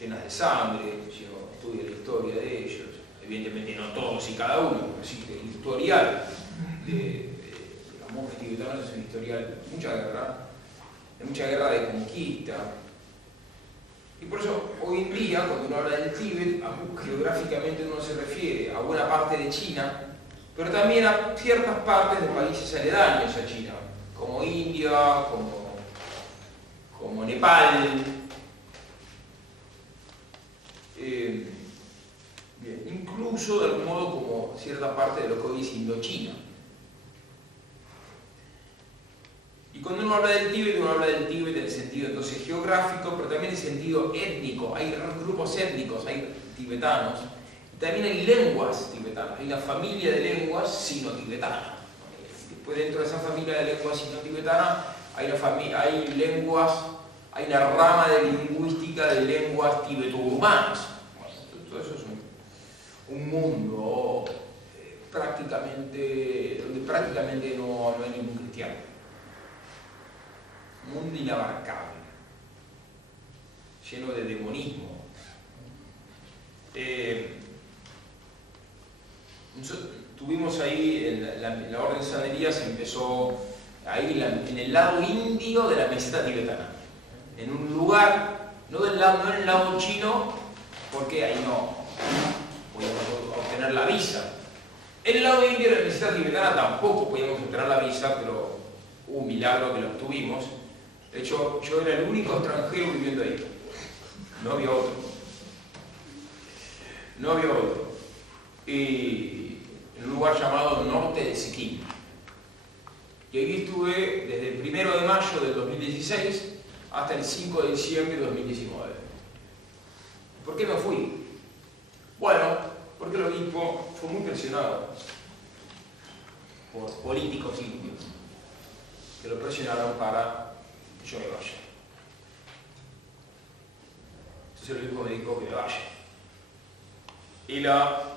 llenas de sangre. Si uno estudia la historia de ellos, evidentemente no todos y cada uno, pero sí que el historial de los monjes tibetanos es un historial de mucha guerra de conquista. Y por eso, hoy en día, cuando uno habla del Tíbet, geográficamente uno se refiere a buena parte de China, pero también a ciertas partes de países aledaños a China, como India, como Nepal. Incluso, de algún modo, como cierta parte de lo que hoy es Indochina. Y cuando uno habla del Tíbet, uno habla del Tíbet en el sentido entonces geográfico, pero también en el sentido étnico. Hay grupos étnicos, hay tibetanos, y también hay lenguas tibetanas. Hay una familia de lenguas sino-tibetanas. Después, dentro de esa familia de lenguas sino-tibetanas, hay lenguas, hay una rama de lingüística de lenguas tibeto-urbanas. Bueno, todo eso es un mundo donde prácticamente no hay ningún cristiano. Mundo inabarcable, lleno de demonismo. Tuvimos ahí, en la orden de Sanería se empezó ahí en el lado indio de la meseta tibetana, en un lugar, no en el lado chino, porque ahí no podíamos obtener la visa. En el lado indio de la meseta tibetana tampoco podíamos obtener la visa, pero hubo un milagro que lo obtuvimos. De hecho, yo era el único extranjero viviendo ahí. No había otro. Y en un lugar llamado Norte de Sikkim. Y ahí estuve desde el 1 de mayo del 2016 hasta el 5 de diciembre de 2019. ¿Por qué me fui? Bueno, porque el obispo fue muy presionado por políticos indios que lo presionaron para que yo me vaya. Entonces el obispo me dijo que me vaya. Y la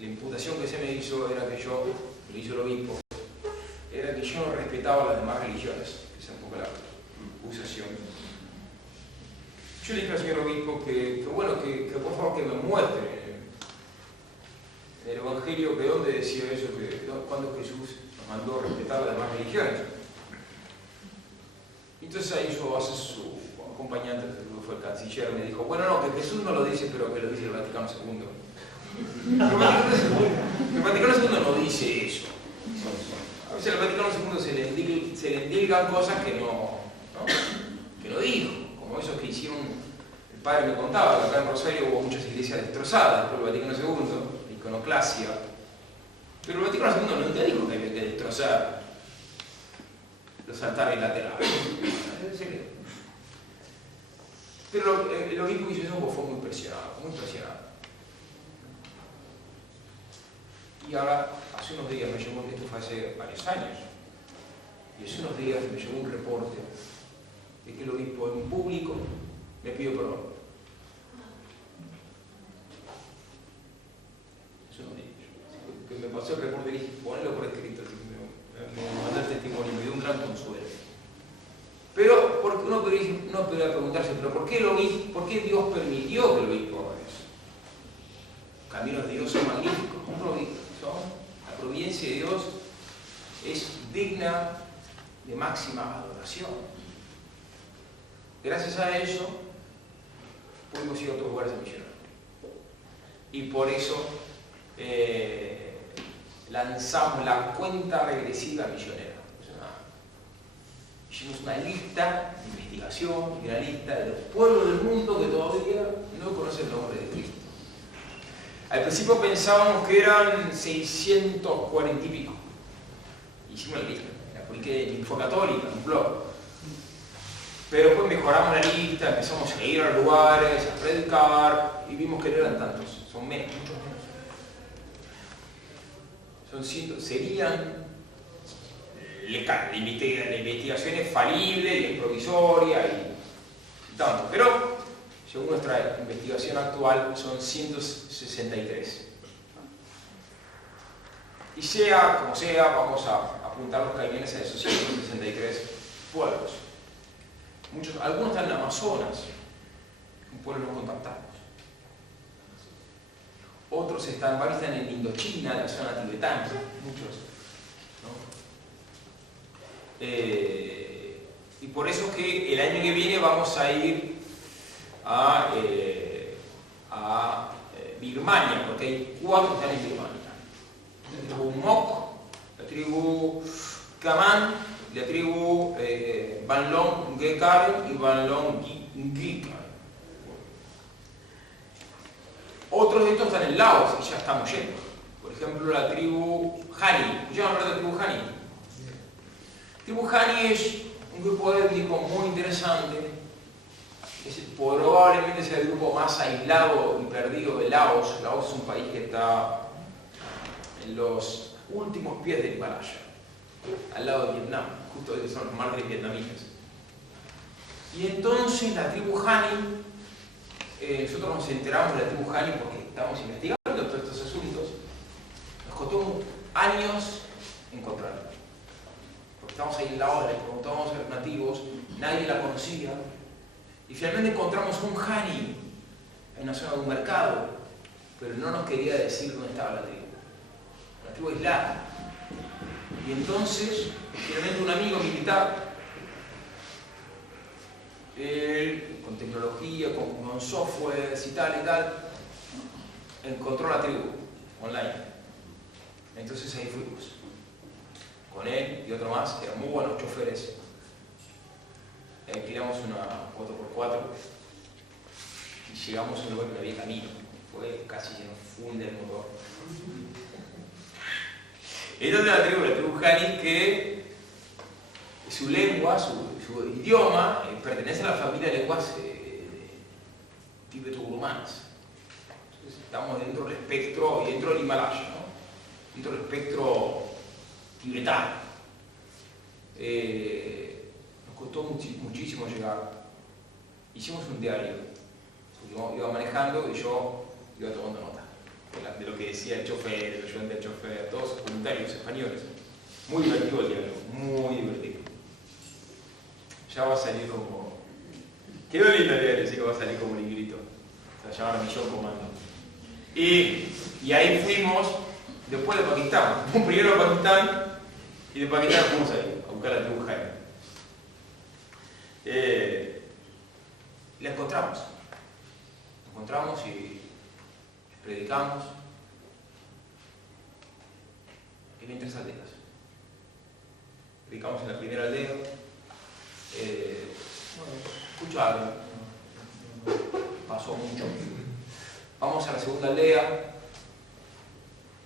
imputación que se me hizo era que yo, lo hizo el obispo, era que yo no respetaba las demás religiones. Esa es un poco la acusación. Yo le dije al señor obispo que por favor que me muestre en el Evangelio que dónde decía eso, cuando Jesús nos mandó a respetar las demás religiones. Entonces ahí su acompañante, que fue el canciller, me dijo, bueno, no, que Jesús no lo dice, pero que lo dice el Vaticano II. El Vaticano II no dice eso. A veces el Vaticano II se le endilgan cosas que no dijo, como esos que hicieron, el padre me contaba, que acá en Rosario hubo muchas iglesias destrozadas por el Vaticano II, la iconoclasia, pero el Vaticano II nunca dijo que había que destrozar los altares laterales. Pero el obispo Guillermo fue muy presionado, muy presionado. Y ahora, hace unos días me llegó, esto fue hace varios años, y hace unos días me llegó un reporte de que el obispo en público me pidió perdón. Hace unos días. Que me pasó el reporte y dije, ponlo por escrito, me mandó el testimonio, me dio un gran consuelo. Pero porque uno podría preguntarse, ¿pero por qué el obispo, por qué Dios permitió que el obispo haga eso? Caminos de Dios son magníficos, la providencia de Dios es digna de máxima adoración. Gracias a eso pudimos ir a otros lugares de misionar. Y por eso lanzamos la cuenta regresiva misionera. Hicimos una lista de investigación y una lista de los pueblos del mundo que todavía no conocen el nombre de Cristo. Al principio pensábamos que eran 640 y pico. Hicimos la lista, la publiqué en Infocatólica, en un blog. Pero después mejoramos la lista, empezamos a ir a lugares, a predicar, y vimos que no eran tantos, son menos, muchos menos. Serían la investigación es falible y es provisoria y tanto, pero según nuestra investigación actual son 163. Y sea como sea, vamos a apuntar los cañones a esos 163 pueblos. Algunos están en Amazonas, un pueblo no contactamos. Varios están en Indochina, en la zona tibetana, muchos. Y por eso que el año que viene vamos a ir a Birmania, porque hay 4 que están en Birmania. La tribu Mok, la tribu Kaman, la tribu Banlong Gekaren y Banlong Ngikaren. Otros de estos están en Laos y ya estamos yendo. Por ejemplo, la tribu Hani. ¿Ya hablar de la tribu Hani? Tribu Hani es un grupo étnico muy interesante, probablemente sea el grupo más aislado y perdido de Laos. Laos es un país que está en los últimos pies del Himalaya, al lado de Vietnam, justo donde son los mártires vietnamitas. Y entonces la tribu Hani, nosotros nos enteramos de la tribu Hani porque estábamos investigando todos estos asuntos, nos costó años encontrarla. Estamos aislados, le preguntamos a los nativos, nadie la conocía, y finalmente encontramos un Hani en una zona de un mercado, pero no nos quería decir dónde estaba la tribu aislada. Y entonces, finalmente un amigo militar, él, con tecnología, con softwares y tal, encontró la tribu online. Entonces ahí fuimos. Con él y otro más, que eran muy buenos choferes. Alquilamos una 4x4 y llegamos a un lugar que no había camino. Fue casi lleno full del motor. Entonces la tribu Hani, que su lengua, su idioma, pertenece a la familia de lenguas tibeto-birmanas. Entonces estamos dentro del espectro, y dentro del Himalaya, ¿no? Dentro del espectro tibetano. Nos costó muchísimo llegar. Hicimos un diario. Iba manejando y yo iba tomando nota de lo que decía el chofer, el ayudante del chofer, todos los voluntarios españoles. Muy divertido el diario, muy divertido. Ya va a salir como... Quedó lindo el diario, así que va a salir como un librito. Se llama Millón Comando. Y ahí fuimos, después de Pakistán. Primero a Pakistán y de Pakistán fuimos ahí, a buscar la tribu Hani. La encontramos. La encontramos y predicamos. En 3 aldeas. Predicamos en la primera aldea. Escucho algo. Pasó mucho. Vamos a la segunda aldea.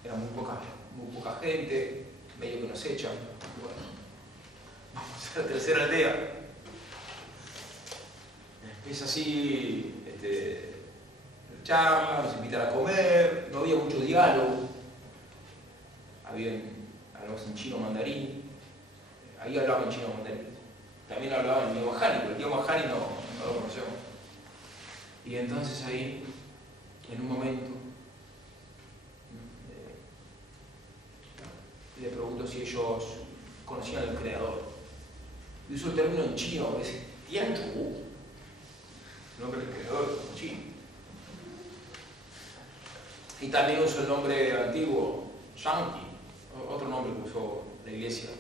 Era muy poca gente, medio que nos echan. Bueno, vamos a la tercera aldea. Es así, charla, nos invitan a comer, no había mucho diálogo. Hablamos en chino mandarín, ahí hablaban en chino mandarín. También hablaban en idioma jani, pero el idioma jani no lo conocemos. Y entonces ahí, en un momento, le pregunto si ellos conocían al creador. Y uso el término en chino, que es Tianchu, el nombre del creador en chino. Y también uso el nombre antiguo, Shangti, otro nombre que usó la iglesia.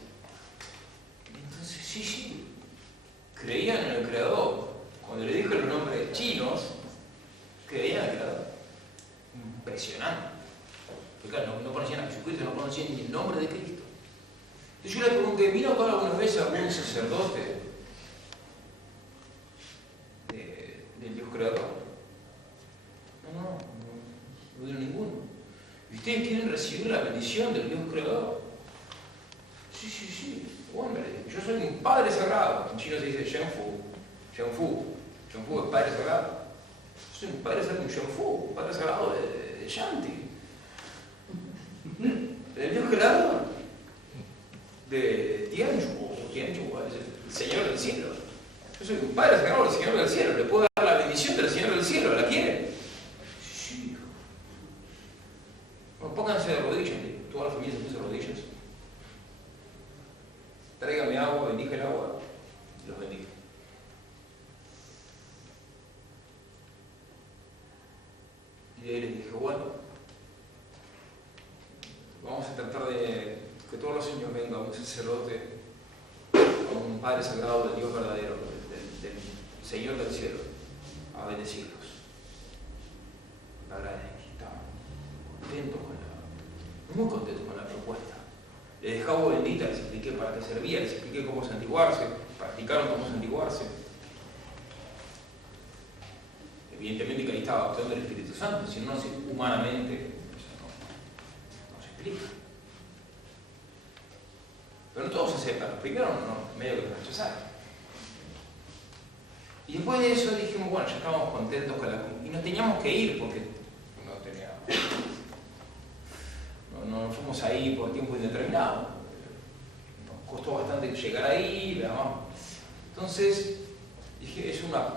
Entonces, sí, creían en el creador. Cuando le dije los nombres chinos, creían en el creador. Impresionante. Porque claro, no conocían a Jesucristo, no conocían ni el nombre de Cristo. Entonces yo le pregunté, ¿vino acá alguna vez algún sacerdote del Dios creador? No vino ninguno. ¿Y ustedes quieren recibir la bendición del Dios creador? Sí. Bueno, yo soy un padre sagrado. En chino se dice Shenfu. Shenfu es padre sagrado. Yo soy un padre sagrado, un Shenfu, un padre sagrado de Shanti. El Dios creador de Tianchu, el Señor del cielo. Yo soy un padre sagrado del Señor del cielo. Le puedo dar la bendición del Señor del cielo. ¿La quiere? Sí. Bueno, pónganse de rodillas. Toda la familia se puso de rodillas. Tráigame agua, bendije el agua. Y los bendijo. Y de ahí les dije, bueno, vamos a tratar de que todos los años venga un sacerdote, un padre sagrado del Dios verdadero, del Señor del cielo, a bendecirlos. La verdad es que estaban muy contentos con la propuesta. Les dejé agua bendita, les expliqué para qué servía, les expliqué cómo santiguarse, practicaron cómo santiguarse. Evidentemente que ahí estaba actuando el Espíritu Santo, si no, humanamente no se explica. Pero no todos aceptan. Primero, medio que rechazaron. Y después de eso dijimos, bueno, ya estábamos contentos con la... Y nos teníamos que ir porque no fuimos ahí por tiempo indeterminado. Nos costó bastante llegar ahí, ¿verdad? Entonces, dije, es una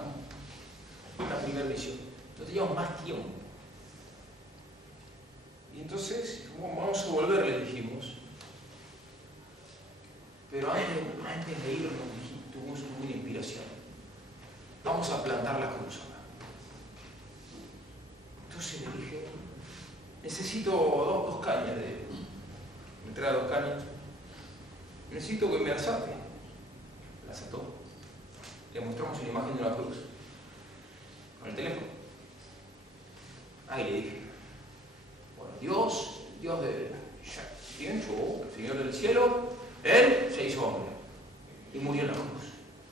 primera misión. No teníamos más tiempo. Y entonces, bueno, vamos a volver, les dijimos. Pero antes de irnos, tuvimos una inspiración. Vamos a plantar la cruz acá. Entonces le dije, necesito dos cañas me trae 2 cañas. Necesito que me las ate. Las ató. Le mostramos una imagen de una cruz. Con el teléfono. Ahí le dije, bueno, Dios de Tianchu, el Señor del cielo, Él se hizo hombre y murió en la cruz.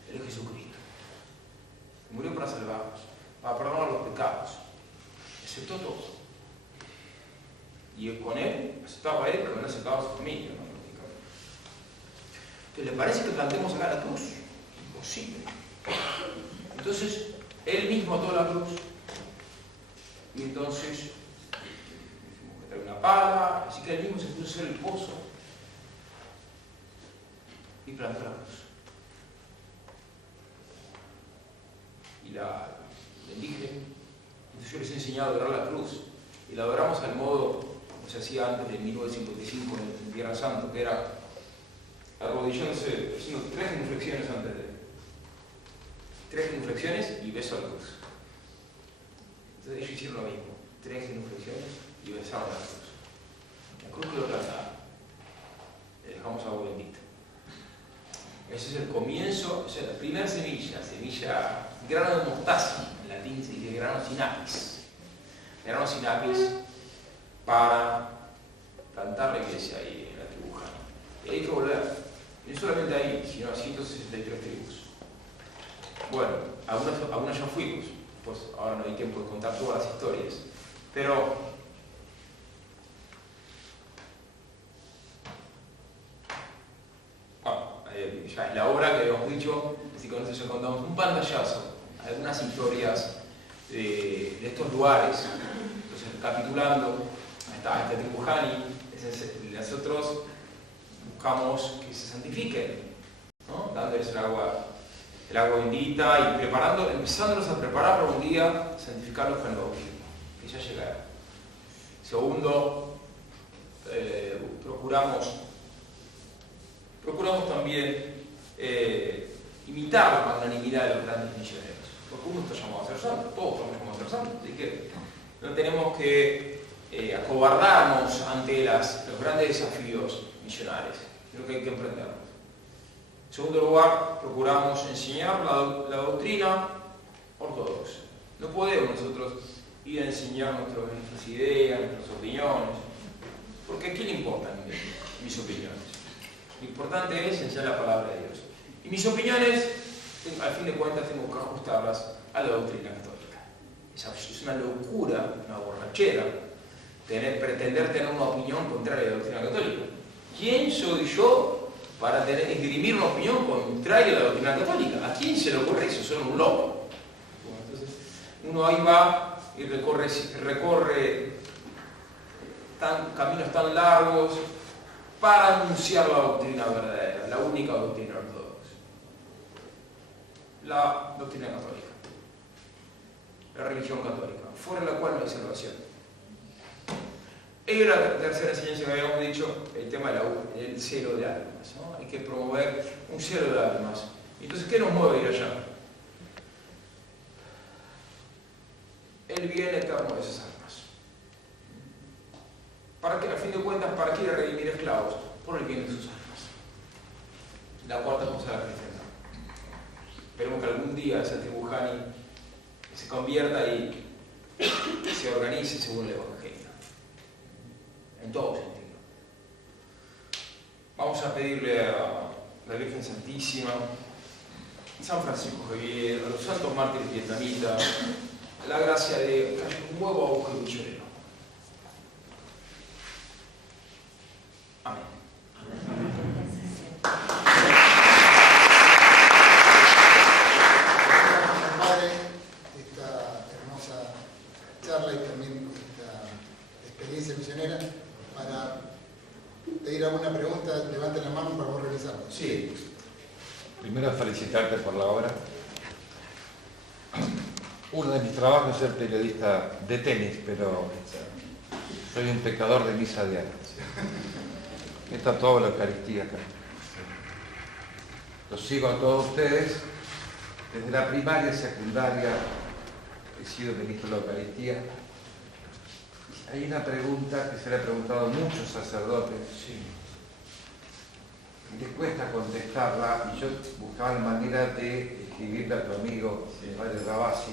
Él es Jesucristo. Murió para salvarnos, para perdonar los pecados. Aceptó todo. Y con Él, aceptaba a Él, pero no aceptaba a su familia, ¿no? Entonces, ¿le parece que plantemos acá la cruz? Imposible. Entonces, Él mismo ató la cruz. Y entonces, tuvimos que traer una pala, así que Él mismo se puso a hacer el pozo y plantó la cruz. Y la bendije. Entonces yo les he enseñado a adorar la cruz. Y la adoramos al modo como se hacía antes de 1955 en Tierra Santa, que era arrodillándose, haciendo 3 genuflexiones antes de... 3 genuflexiones y beso a la cruz. Entonces ellos hicieron lo mismo. 3 genuflexiones y besaron a la cruz. La cruz quedó plantada. Le dejamos agua bendita. Ese es el comienzo, esa es la primera semilla, grano de mostaza, en latín se dice grano sinapis. Grano sinapis para plantar la iglesia ahí en la tribu Jani. Y hay que volver, no solamente ahí, sino a 163 tribus. Bueno, algunas ya fuimos, pues ahora no hay tiempo de contar todas las historias, pero ya es la obra que habíamos dicho, así con eso ya contamos un pantallazo. algunas historias de estos lugares. Entonces, recapitulando, está este Tribujani, nosotros buscamos que se santifiquen, ¿no? Dándoles el agua bendita y empezándolos a preparar para un día santificarlos con el bautismo, que ya llegará. Segundo, procuramos también imitar la magnanimidad de los grandes misioneros, porque uno está llamado a ser santo, todos estamos llamados a ser santos, así que no tenemos que acobardarnos ante los grandes desafíos misionales, sino que hay que emprenderlos. En segundo lugar, procuramos enseñar la doctrina ortodoxa. No podemos nosotros ir a enseñar nuestras ideas, nuestras opiniones, porque ¿a quién le importan mis opiniones? Lo importante es enseñar la palabra de Dios. Y mis opiniones, al fin de cuentas, tengo que ajustarlas a la doctrina católica. Es una locura, una borrachera, pretender tener una opinión contraria a la doctrina católica. ¿Quién soy yo para esgrimir una opinión contraria a la doctrina católica? ¿A quién se le ocurre eso? Soy un loco. Bueno, entonces, uno ahí va y recorre caminos tan largos para anunciar la doctrina verdadera, la única doctrina ortodoxa. La doctrina católica. La religión católica, fuera de la cual no hay salvación. Y la tercera enseñanza que habíamos dicho, el tema del cielo de almas, ¿no? Hay que promover un cielo de almas. Entonces, ¿qué nos mueve ir allá? El bien eterno de esas almas. ¿Para qué? A fin de cuentas, ¿para qué ir a redimir esclavos? Por el bien de sus almas. La cuarta cosa de la cristiandad. Esperemos que algún día ese Tribujani se convierta y se organice según el Evangelio. En todo sentido. Vamos a pedirle a la Virgen Santísima, San Francisco Javier, a los santos mártires vietnamitas, la gracia de un nuevo auge misionero. Amén. Padre, esta hermosa charla y también esta experiencia misionera, para pedir alguna pregunta, levanten la mano para vos realizarla. Sí. Primero felicitarte por la obra. Uno de mis trabajos es ser periodista de tenis, pero soy un pecador de misa diaria. Está toda la Eucaristía acá. Los sigo a todos ustedes. Desde la primaria, secundaria, he sido ministro de la Eucaristía. Hay una pregunta que se le ha preguntado a muchos sacerdotes. Sí. Les cuesta contestarla y yo buscaba la manera de escribirle a tu amigo, el padre Rabasi.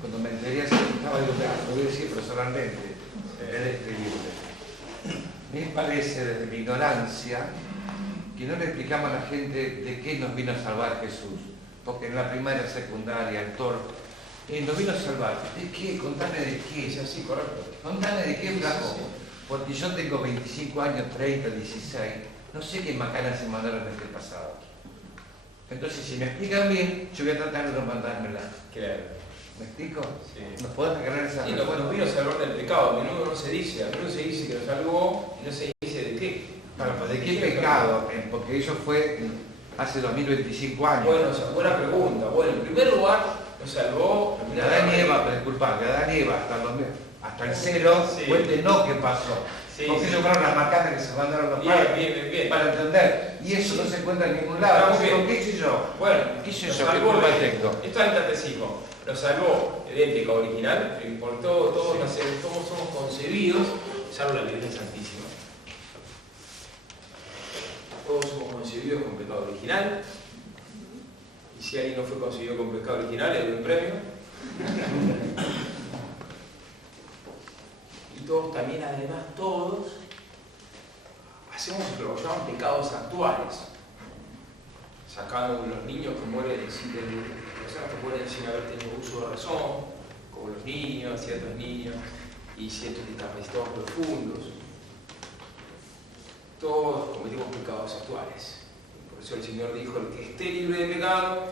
Cuando me enteré, estaba yo, lo voy a decir personalmente, en vez de escribirle. Me parece, desde mi ignorancia, que no le explicamos a la gente de qué nos vino a salvar Jesús. Porque en la primaria, secundaria, en Tor, nos vino a salvar. ¿De qué? Contame de qué. Es así, correcto. Contame de qué, flaco. Porque yo tengo 25 años, 30, 16. No sé qué macanas se mandaron desde el pasado. Entonces, si me explican bien, yo voy a tratar de no mandármela. Claro. ¿Me explico? Sí. ¿Nos podés aclarar esa Sí, respuesta? nos vino a salvar del pecado. A menudo no se dice. A menudo se dice que nos salvó y no se dice de qué. Bueno, pues ¿de qué pecado? Porque eso fue hace 2025 años. Bueno, buena pregunta. Bueno, en primer lugar, nos salvó De Adán y Eva, pero disculpa, de Adán y Eva hasta el cero, Sí. cuéntenos qué pasó. Sí, ¿Por qué sí. no fueron las macanas que se mandaron los padres? Bien. Para entender. Y eso no se encuentra en ningún lado. Está muy bien. ¿Qué hice yo? Bueno, ¿Qué hice nos yo? ¿Qué salvó culpa de- tengo? Esto es el catecismo. Nos salvó del pecado original, que por todos somos concebidos, salvo la Virgen Santísima. Todos somos concebidos con pecado original. Y si alguien no fue concebido con pecado original, le doy un premio. Y todos también, además, todos hacemos lo que llaman pecados actuales. Sacando los niños que mueren sin personas que mueren sin haber tenido uso de razón, como los niños, ciertos niños y ciertos discapacitados profundos. Todos cometimos pecados actuales. Por eso el Señor dijo: el que esté libre de pecado,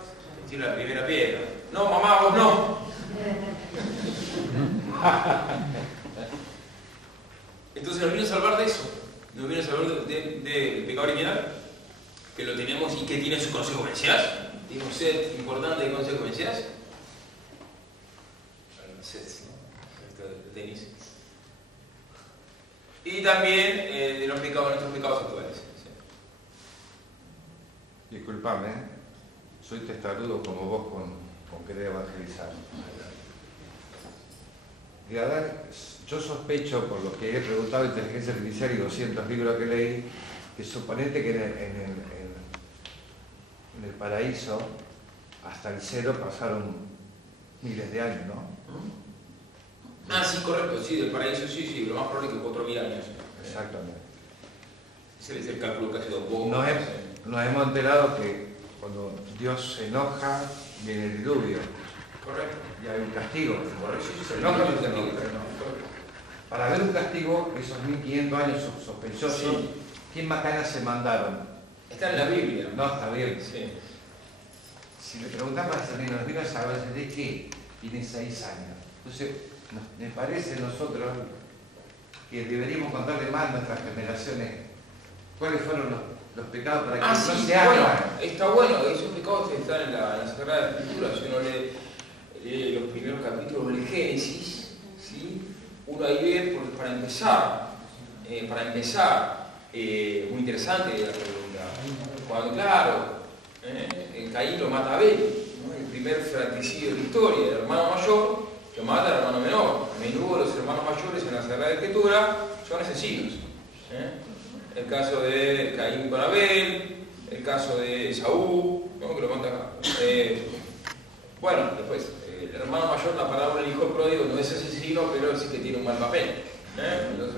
tira la primera piedra. No, mamá, vos no. Entonces nos vino a salvar de eso. Nos vino a salvar del pecado original, que lo tenemos y que tiene sus consecuencias. Tiene un set importante de consecuencias. Sets, ¿no? El tenis. Y también de los pecados, nuestros pecados actuales. ¿Sí? Disculpame, soy testarudo como vos con querer evangelizar. Y a ver, yo sospecho, por lo que he preguntado de inteligencia artificial y 200 libros que leí, que suponete que en el paraíso hasta el cero pasaron miles de años, ¿no? Ah, sí, correcto, sí, del paraíso, sí, lo más probable es que 4.000 años. Exactamente. Ese es el cálculo que hace Don Bob. Nos hemos enterado que cuando Dios se enoja, viene el diluvio. Correcto. Y hay un castigo. Correcto, sí, Se enoja, pero se enoja. Para ver un castigo, esos 1500 años sospechosos, Sí. ¿qué macanas se mandaron? Está en la Biblia. No, está bien. Sí. Si le preguntamos a ese niño, nos vino a saber de qué, tiene 6 años. Entonces, me parece a nosotros que deberíamos contarle más a nuestras generaciones cuáles fueron los pecados para que no sí, se hagan. bueno, está bueno, esos pecados están en la Sagrada Escritura. Si uno lee los primeros capítulos del Génesis, ¿sí? Uno ahí ve, para empezar, muy interesante la pregunta. Cuando, claro, Caín lo mata a Abel, ¿no? El primer fratricidio de la historia, el hermano mayor que mata al hermano menor. A menudo los hermanos mayores en la Sagrada Escritura son asesinos. El caso de Caín con Abel, el caso de Saúl, ¿no? Que lo mata acá. Bueno, después, el hermano mayor, la parábola del hijo pródigo, no es asesino, pero sí que tiene un mal papel. Los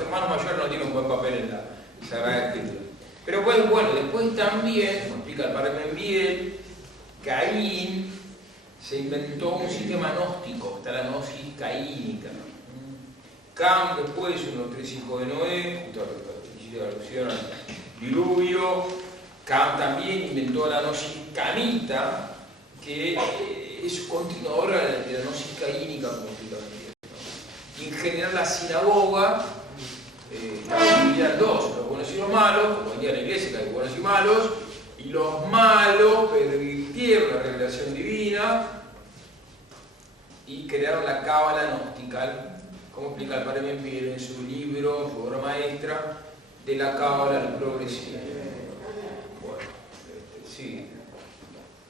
hermanos mayores no tienen un buen papel en la Sagrada Escritura. Pero pues, bueno, después también, como explica el padre Membiel, Caín se inventó un sistema gnóstico, está la gnosis caínica. Cam, después, uno de los 3 hijos de Noé, justo la alusión al diluvio. Cam también inventó la gnosis canita, que es continuadora de la gnosis caínica, como explica Membiel. Y en general la sinagoga está dividida en dos, los buenos y los malos, como decía la iglesia, que hay buenos y malos, y los malos pervirtieron la revelación divina y crearon la cábala gnostica, como explica el padre Membiel en su libro, su obra maestra, de la cábala al progresivo. Bueno, sí.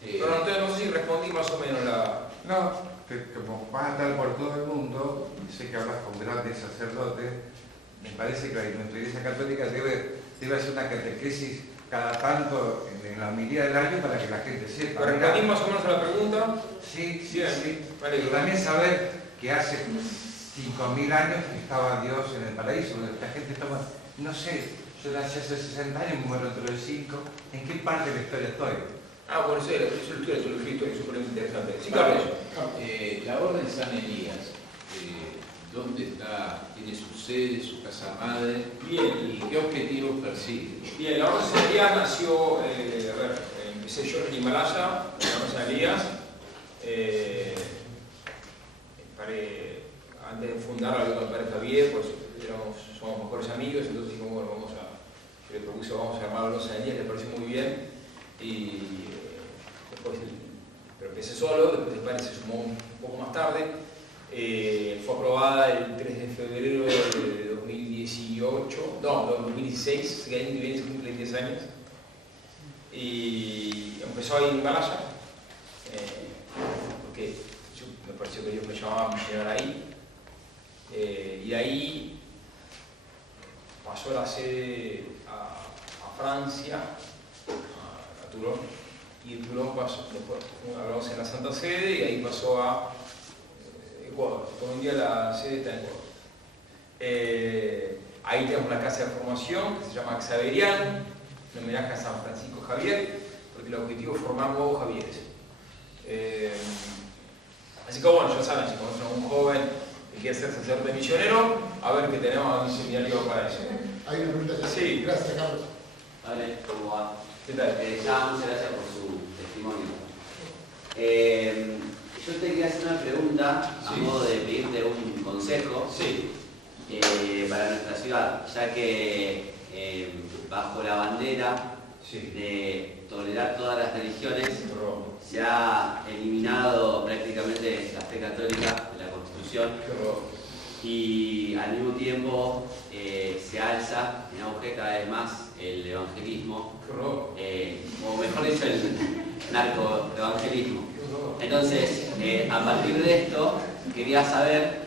Pero no sé si respondí más o menos la... No, que como vas a estar por todo el mundo, y sé que hablas con grandes sacerdotes, me parece que nuestra Iglesia Católica debe hacer una catequesis cada tanto en la homilía del año para que la gente sepa. ¿Respondí más o menos a la pregunta? Sí. Vale, y también saber que hace 5.000 años que estaba Dios en el paraíso, la gente estaba, no sé, yo nací hace 60 años, muero dentro de 5, ¿en qué parte de la historia estoy? Bueno, eso es la historia, es súper interesante. Sí, Carlos. La Orden San Elías, ¿dónde está? ¿Tiene su sede, su casa madre? Bien. ¿Y qué objetivos persigue? Bien, la Orden San Elías nació, empecé yo en Himalaya, la Orden San Elías. Antes de fundar hablé con el padre Javier, pues somos mejores amigos, entonces dijimos, bueno, yo le propuse, vamos a armar la Orden San Elías, le pareció muy bien. Y después, pero empecé solo, después el padre se sumó un poco más tarde. Fue aprobada el 3 de febrero de 2016, que el año que viene se cumplen 10 años. Y empezó ahí en Himalaya, porque me pareció que Dios me llamaba a llegar ahí. Y ahí pasó la sede a Francia, a Toulon, y en Toulon pasó, después hablamos en la Santa Sede y ahí pasó a Ecuador. Hoy en día la sede está en Ecuador. Ahí tenemos la casa de formación que se llama Xaveriano, en homenaje a San Francisco Javier, porque el objetivo es formar nuevos Javieres. Así que bueno, ya saben, si conocen a un joven que quiere ser sacerdote misionero, a ver qué tenemos en un seminario para eso. Hay una pregunta ya. Sí. Gracias, Carlos. Vale, ¿cómo va? ¿Qué tal? Muchas gracias por su testimonio. Yo te quería hacer una pregunta a modo de pedirte un consejo para nuestra ciudad, ya que bajo la bandera de tolerar todas las religiones se ha eliminado prácticamente la fe católica de la Constitución y al mismo tiempo se alza en auge cada vez más el evangelismo, o mejor dicho el narcoevangelismo. Entonces, a partir de esto, quería saber,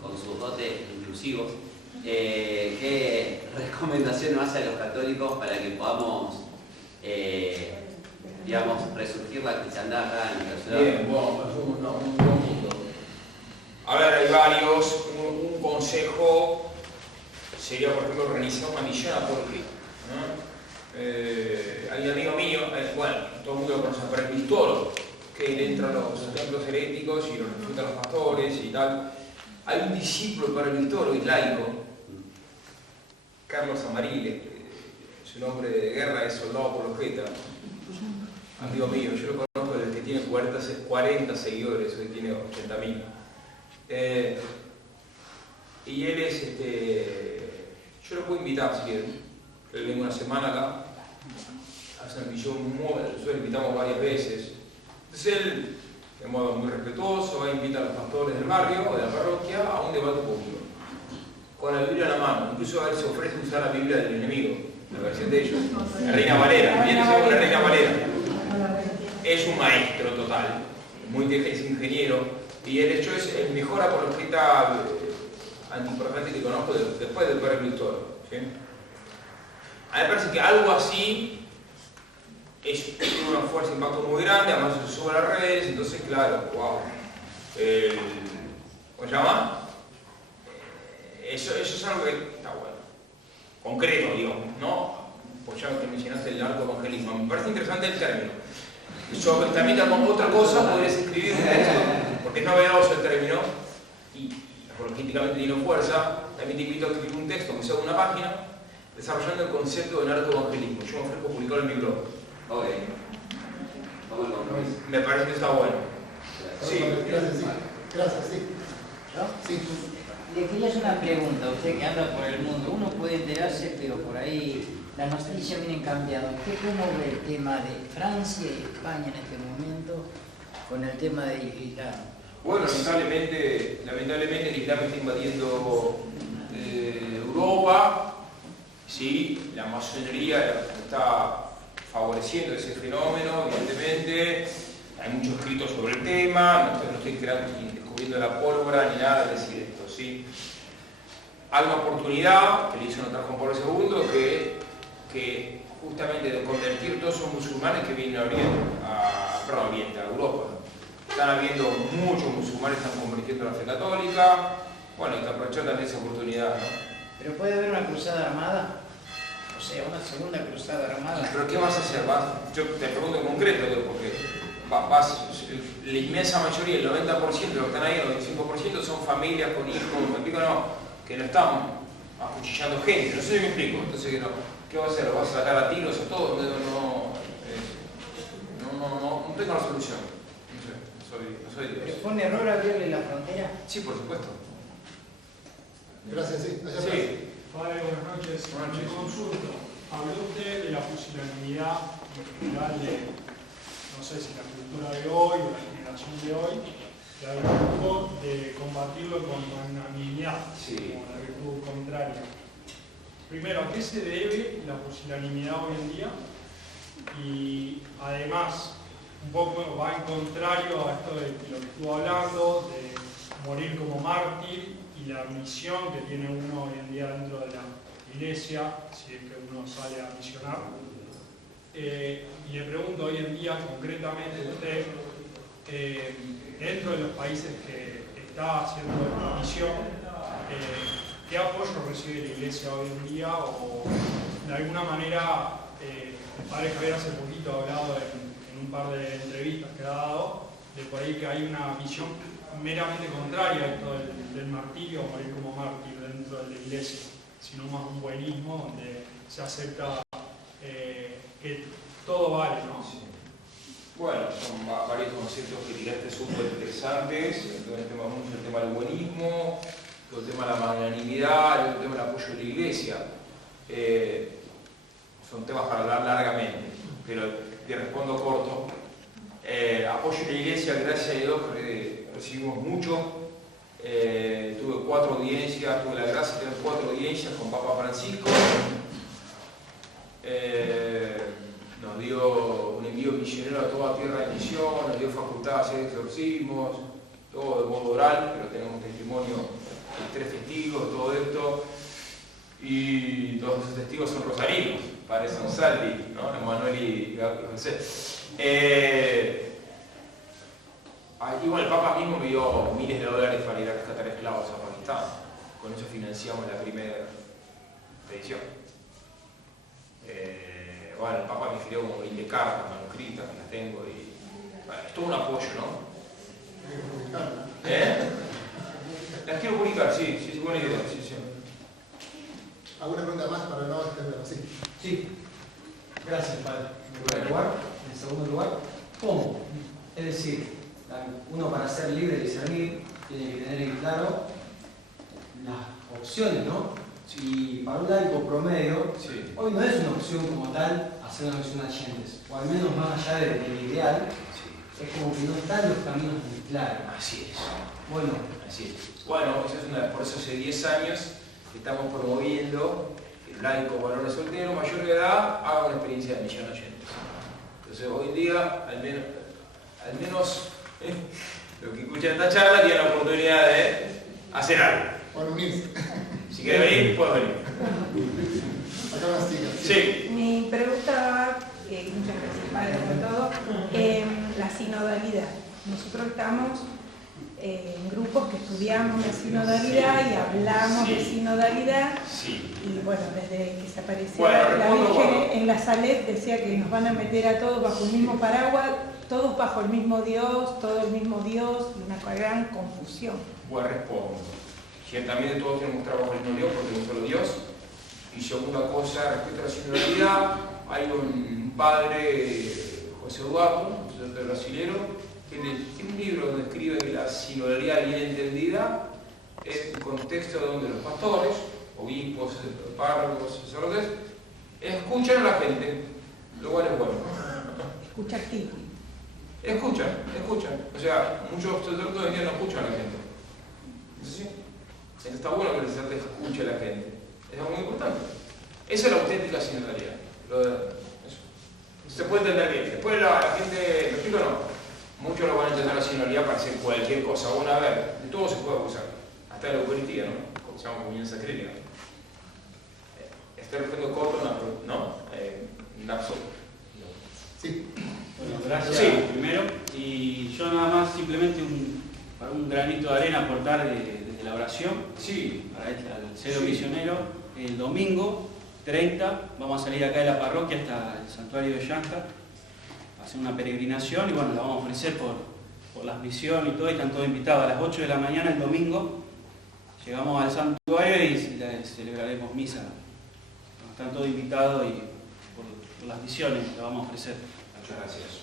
con sus dotes inclusivos, qué recomendaciones hace a los católicos para que podamos, digamos, resurgir la cristiandad acá en nuestra ciudad. Bien, bueno, es un buen punto. A ver, hay varios. Un consejo sería, por ejemplo, organizar una misión apologética, ¿no? Hay un amigo mío, bueno, todo el mundo lo conoce, pero el Vistoro, que él entra a los templos heréticos y los refuta a los pastores y tal. Hay un discípulo para el Vistoro, y laico, Carlos Amarile, su nombre de guerra es soldado apologeta, amigo mío, yo lo conozco desde que tiene 40 seguidores, hoy tiene 80.000. Y él es, yo lo puedo invitar si quieren. Él venga una semana acá, hace una misión, nosotros lo invitamos varias veces. Entonces él, de modo muy respetuoso, va a invitar a los pastores del barrio o de la parroquia a un debate público, con la Biblia en la mano. Incluso a él se ofrece usar la Biblia del enemigo, la versión de ellos, la Reina Valera, bien según la Reina Valera. Es un maestro total, es ingeniero, y él hecho es el mejor apologeta antiprofético que conozco después del Padre Víctor. ¿Sí? A mí me parece que algo así tiene una fuerza de impacto muy grande, además se sube a las redes, entonces claro, wow. ¿Cómo se llama? Eso es algo que está bueno. Concreto, digamos, ¿no? Pues ya que mencionaste el narcoevangelismo, me parece interesante el término. Yo también con otra cosa podrías escribir un texto, porque es novedoso el término y apologéticamente tiene fuerza. También te invito a escribir un texto que sea de una página desarrollando el concepto de narcoevangelismo. Yo me ofrezco publicarlo en mi blog. Ok. Vamos al compromiso. Me parece que está bueno. Sí. Gracias, sí. ¿No? Sí. Le quería hacer una pregunta, usted que anda por el mundo, uno puede enterarse, pero por ahí las noticias vienen cambiando. ¿Usted cómo ve el tema de Francia y España en este momento con el tema del Islam? Bueno, lamentablemente el Islam está invadiendo Europa. Sí, la masonería está favoreciendo ese fenómeno, evidentemente. Hay muchos escritos sobre el tema, no estoy descubriendo la pólvora ni nada de decir esto, ¿sí? Hay una oportunidad que le hizo notar Juan Pablo II que justamente de convertir todos esos musulmanes que vienen a Europa. Están habiendo muchos musulmanes que están convirtiendo a la fe católica, bueno, hay que aprovechar también esa oportunidad, ¿no? ¿Pero puede haber una cruzada armada? O sea, una segunda cruzada armada. ¿Pero qué vas a hacer? Yo te pregunto en concreto, porque la inmensa mayoría, el 90% de los que están ahí, el 95% son familias con hijos, me explico, no, que no están acuchillando gente, no sé si me explico. Entonces, ¿qué vas a hacer? ¿Lo vas a sacar a tiros a todos? No tengo la solución. No soy Dios. ¿Pero fue un error abrirle la frontera? Sí, por supuesto. Gracias, sí. Sí. Padre, buenas noches. Me consulto. Habló usted de la pusilanimidad en general de, no sé si la cultura de hoy o la generación de hoy, de algún modo de combatirlo con magnanimidad, como la virtud contraria. Primero, ¿a qué se debe la pusilanimidad hoy en día? Y además, un poco va en contrario a esto de lo que estuvo hablando, de morir como mártir y la misión que tiene uno hoy en día dentro de la iglesia, si es que uno sale a misionar. Y le pregunto hoy en día concretamente usted, dentro de los países que está haciendo esta misión, ¿qué apoyo recibe la iglesia hoy en día? O de alguna manera, el padre Javier hace poquito ha hablado en un par de entrevistas que ha dado, de por ahí que hay una visión meramente contraria a esto del martirio, morir como mártir dentro de la iglesia, sino más un buenismo donde se acepta que todo vale, ¿no? Bueno, son varios conceptos que tiraste súper interesantes, todo el tema, mucho el tema del buenismo, todo el tema de la magnanimidad, el tema del apoyo de la iglesia. Son temas para hablar largamente, pero te respondo corto. Apoyo de la iglesia, gracias a Dios, recibimos mucho. Tuve 4 audiencias, tuve la gracia de tener 4 audiencias con Papa Francisco. Nos dio un envío misionero a toda tierra de misión, nos dio facultad de hacer exorcismos, todo de modo oral, pero tenemos testimonio de 3 testigos, todo esto. Y todos esos testigos son rosarinos, Padre Sansaldi, ¿no? Emanuel y José. Y bueno, el Papa mismo me dio miles de dólares para ir a rescatar esclavos a Pakistán. Con eso financiamos la primera expedición. Bueno, el Papa me escribió como 20 cartas manuscritas, que las tengo, y bueno, es todo un apoyo, ¿no? Las quiero publicar, sí, es buena idea, sí. ¿Alguna pregunta más para no extenderlo? Sí. Sí. Gracias, padre. En segundo lugar, ¿cómo? Es decir, uno para ser libre de discernir tiene que tener en claro las opciones, ¿no? Y para un laico promedio, hoy no es una opción como tal hacer una misión a Allende, o al menos más allá del ideal, es como que no están los caminos muy claros. Así es. Bueno, así es. Bueno, por eso hace 10 años estamos promoviendo que el laico varón soltero mayor de edad haga una experiencia de misión Allende. Entonces hoy en día, al menos los que escuchan esta charla tienen la oportunidad de hacer algo. Bueno, unirse. Si quieres venir, puedes venir. Acá las chicas. Sí. Mi pregunta, muchas gracias padre por todo, la sinodalidad. Nosotros estamos en grupos que estudiamos la sinodalidad y hablamos de sinodalidad. Sí. Y bueno, desde que se apareció la Virgen en la Salet decía que nos van a meter a todos bajo el mismo paraguas, todos bajo el mismo Dios, todo el mismo Dios, y una gran confusión. Bueno, respondo. Ciertamente todos tenemos trabajo en el mismo Dios porque es un solo Dios. Y segunda cosa, respecto a la sinodalidad, hay un padre, José Eduardo, un sacerdote brasilero, que tiene un libro donde escribe que la sinodalidad bien entendida es un contexto donde los pastores, obispos, párrocos, sacerdotes, escuchan a la gente, lo cual es bueno. Escucha activo. Escuchan. O sea, muchos sacerdotes hoy en día no escuchan a la gente. ¿Sí? Entonces está bueno que el sacerdote escuche a la gente. Es algo muy importante. Esa es la auténtica sinodalidad. Eso. Se puede entender bien. Después la gente, ¿me explico o no? Muchos lo van a entender la sinodalidad para hacer cualquier cosa. Bueno, a ver, de todo se puede abusar. Hasta de la Eucaristía, ¿no? Como se llama comunión sacrílega. Estoy respondiendo corto, ¿no? En absoluto. Sí. Bueno, gracias primero. Y yo nada más simplemente para un granito de arena aportar desde la oración. Sí. Para el celo misionero. El domingo 30 vamos a salir acá de la parroquia hasta el santuario de Yanta a hacer una peregrinación y bueno, la vamos a ofrecer por las misiones y todo, y están todos invitados. A las 8 de la mañana el domingo llegamos al santuario y celebraremos misa. Están todos invitados y por las misiones la vamos a ofrecer. Muchas gracias.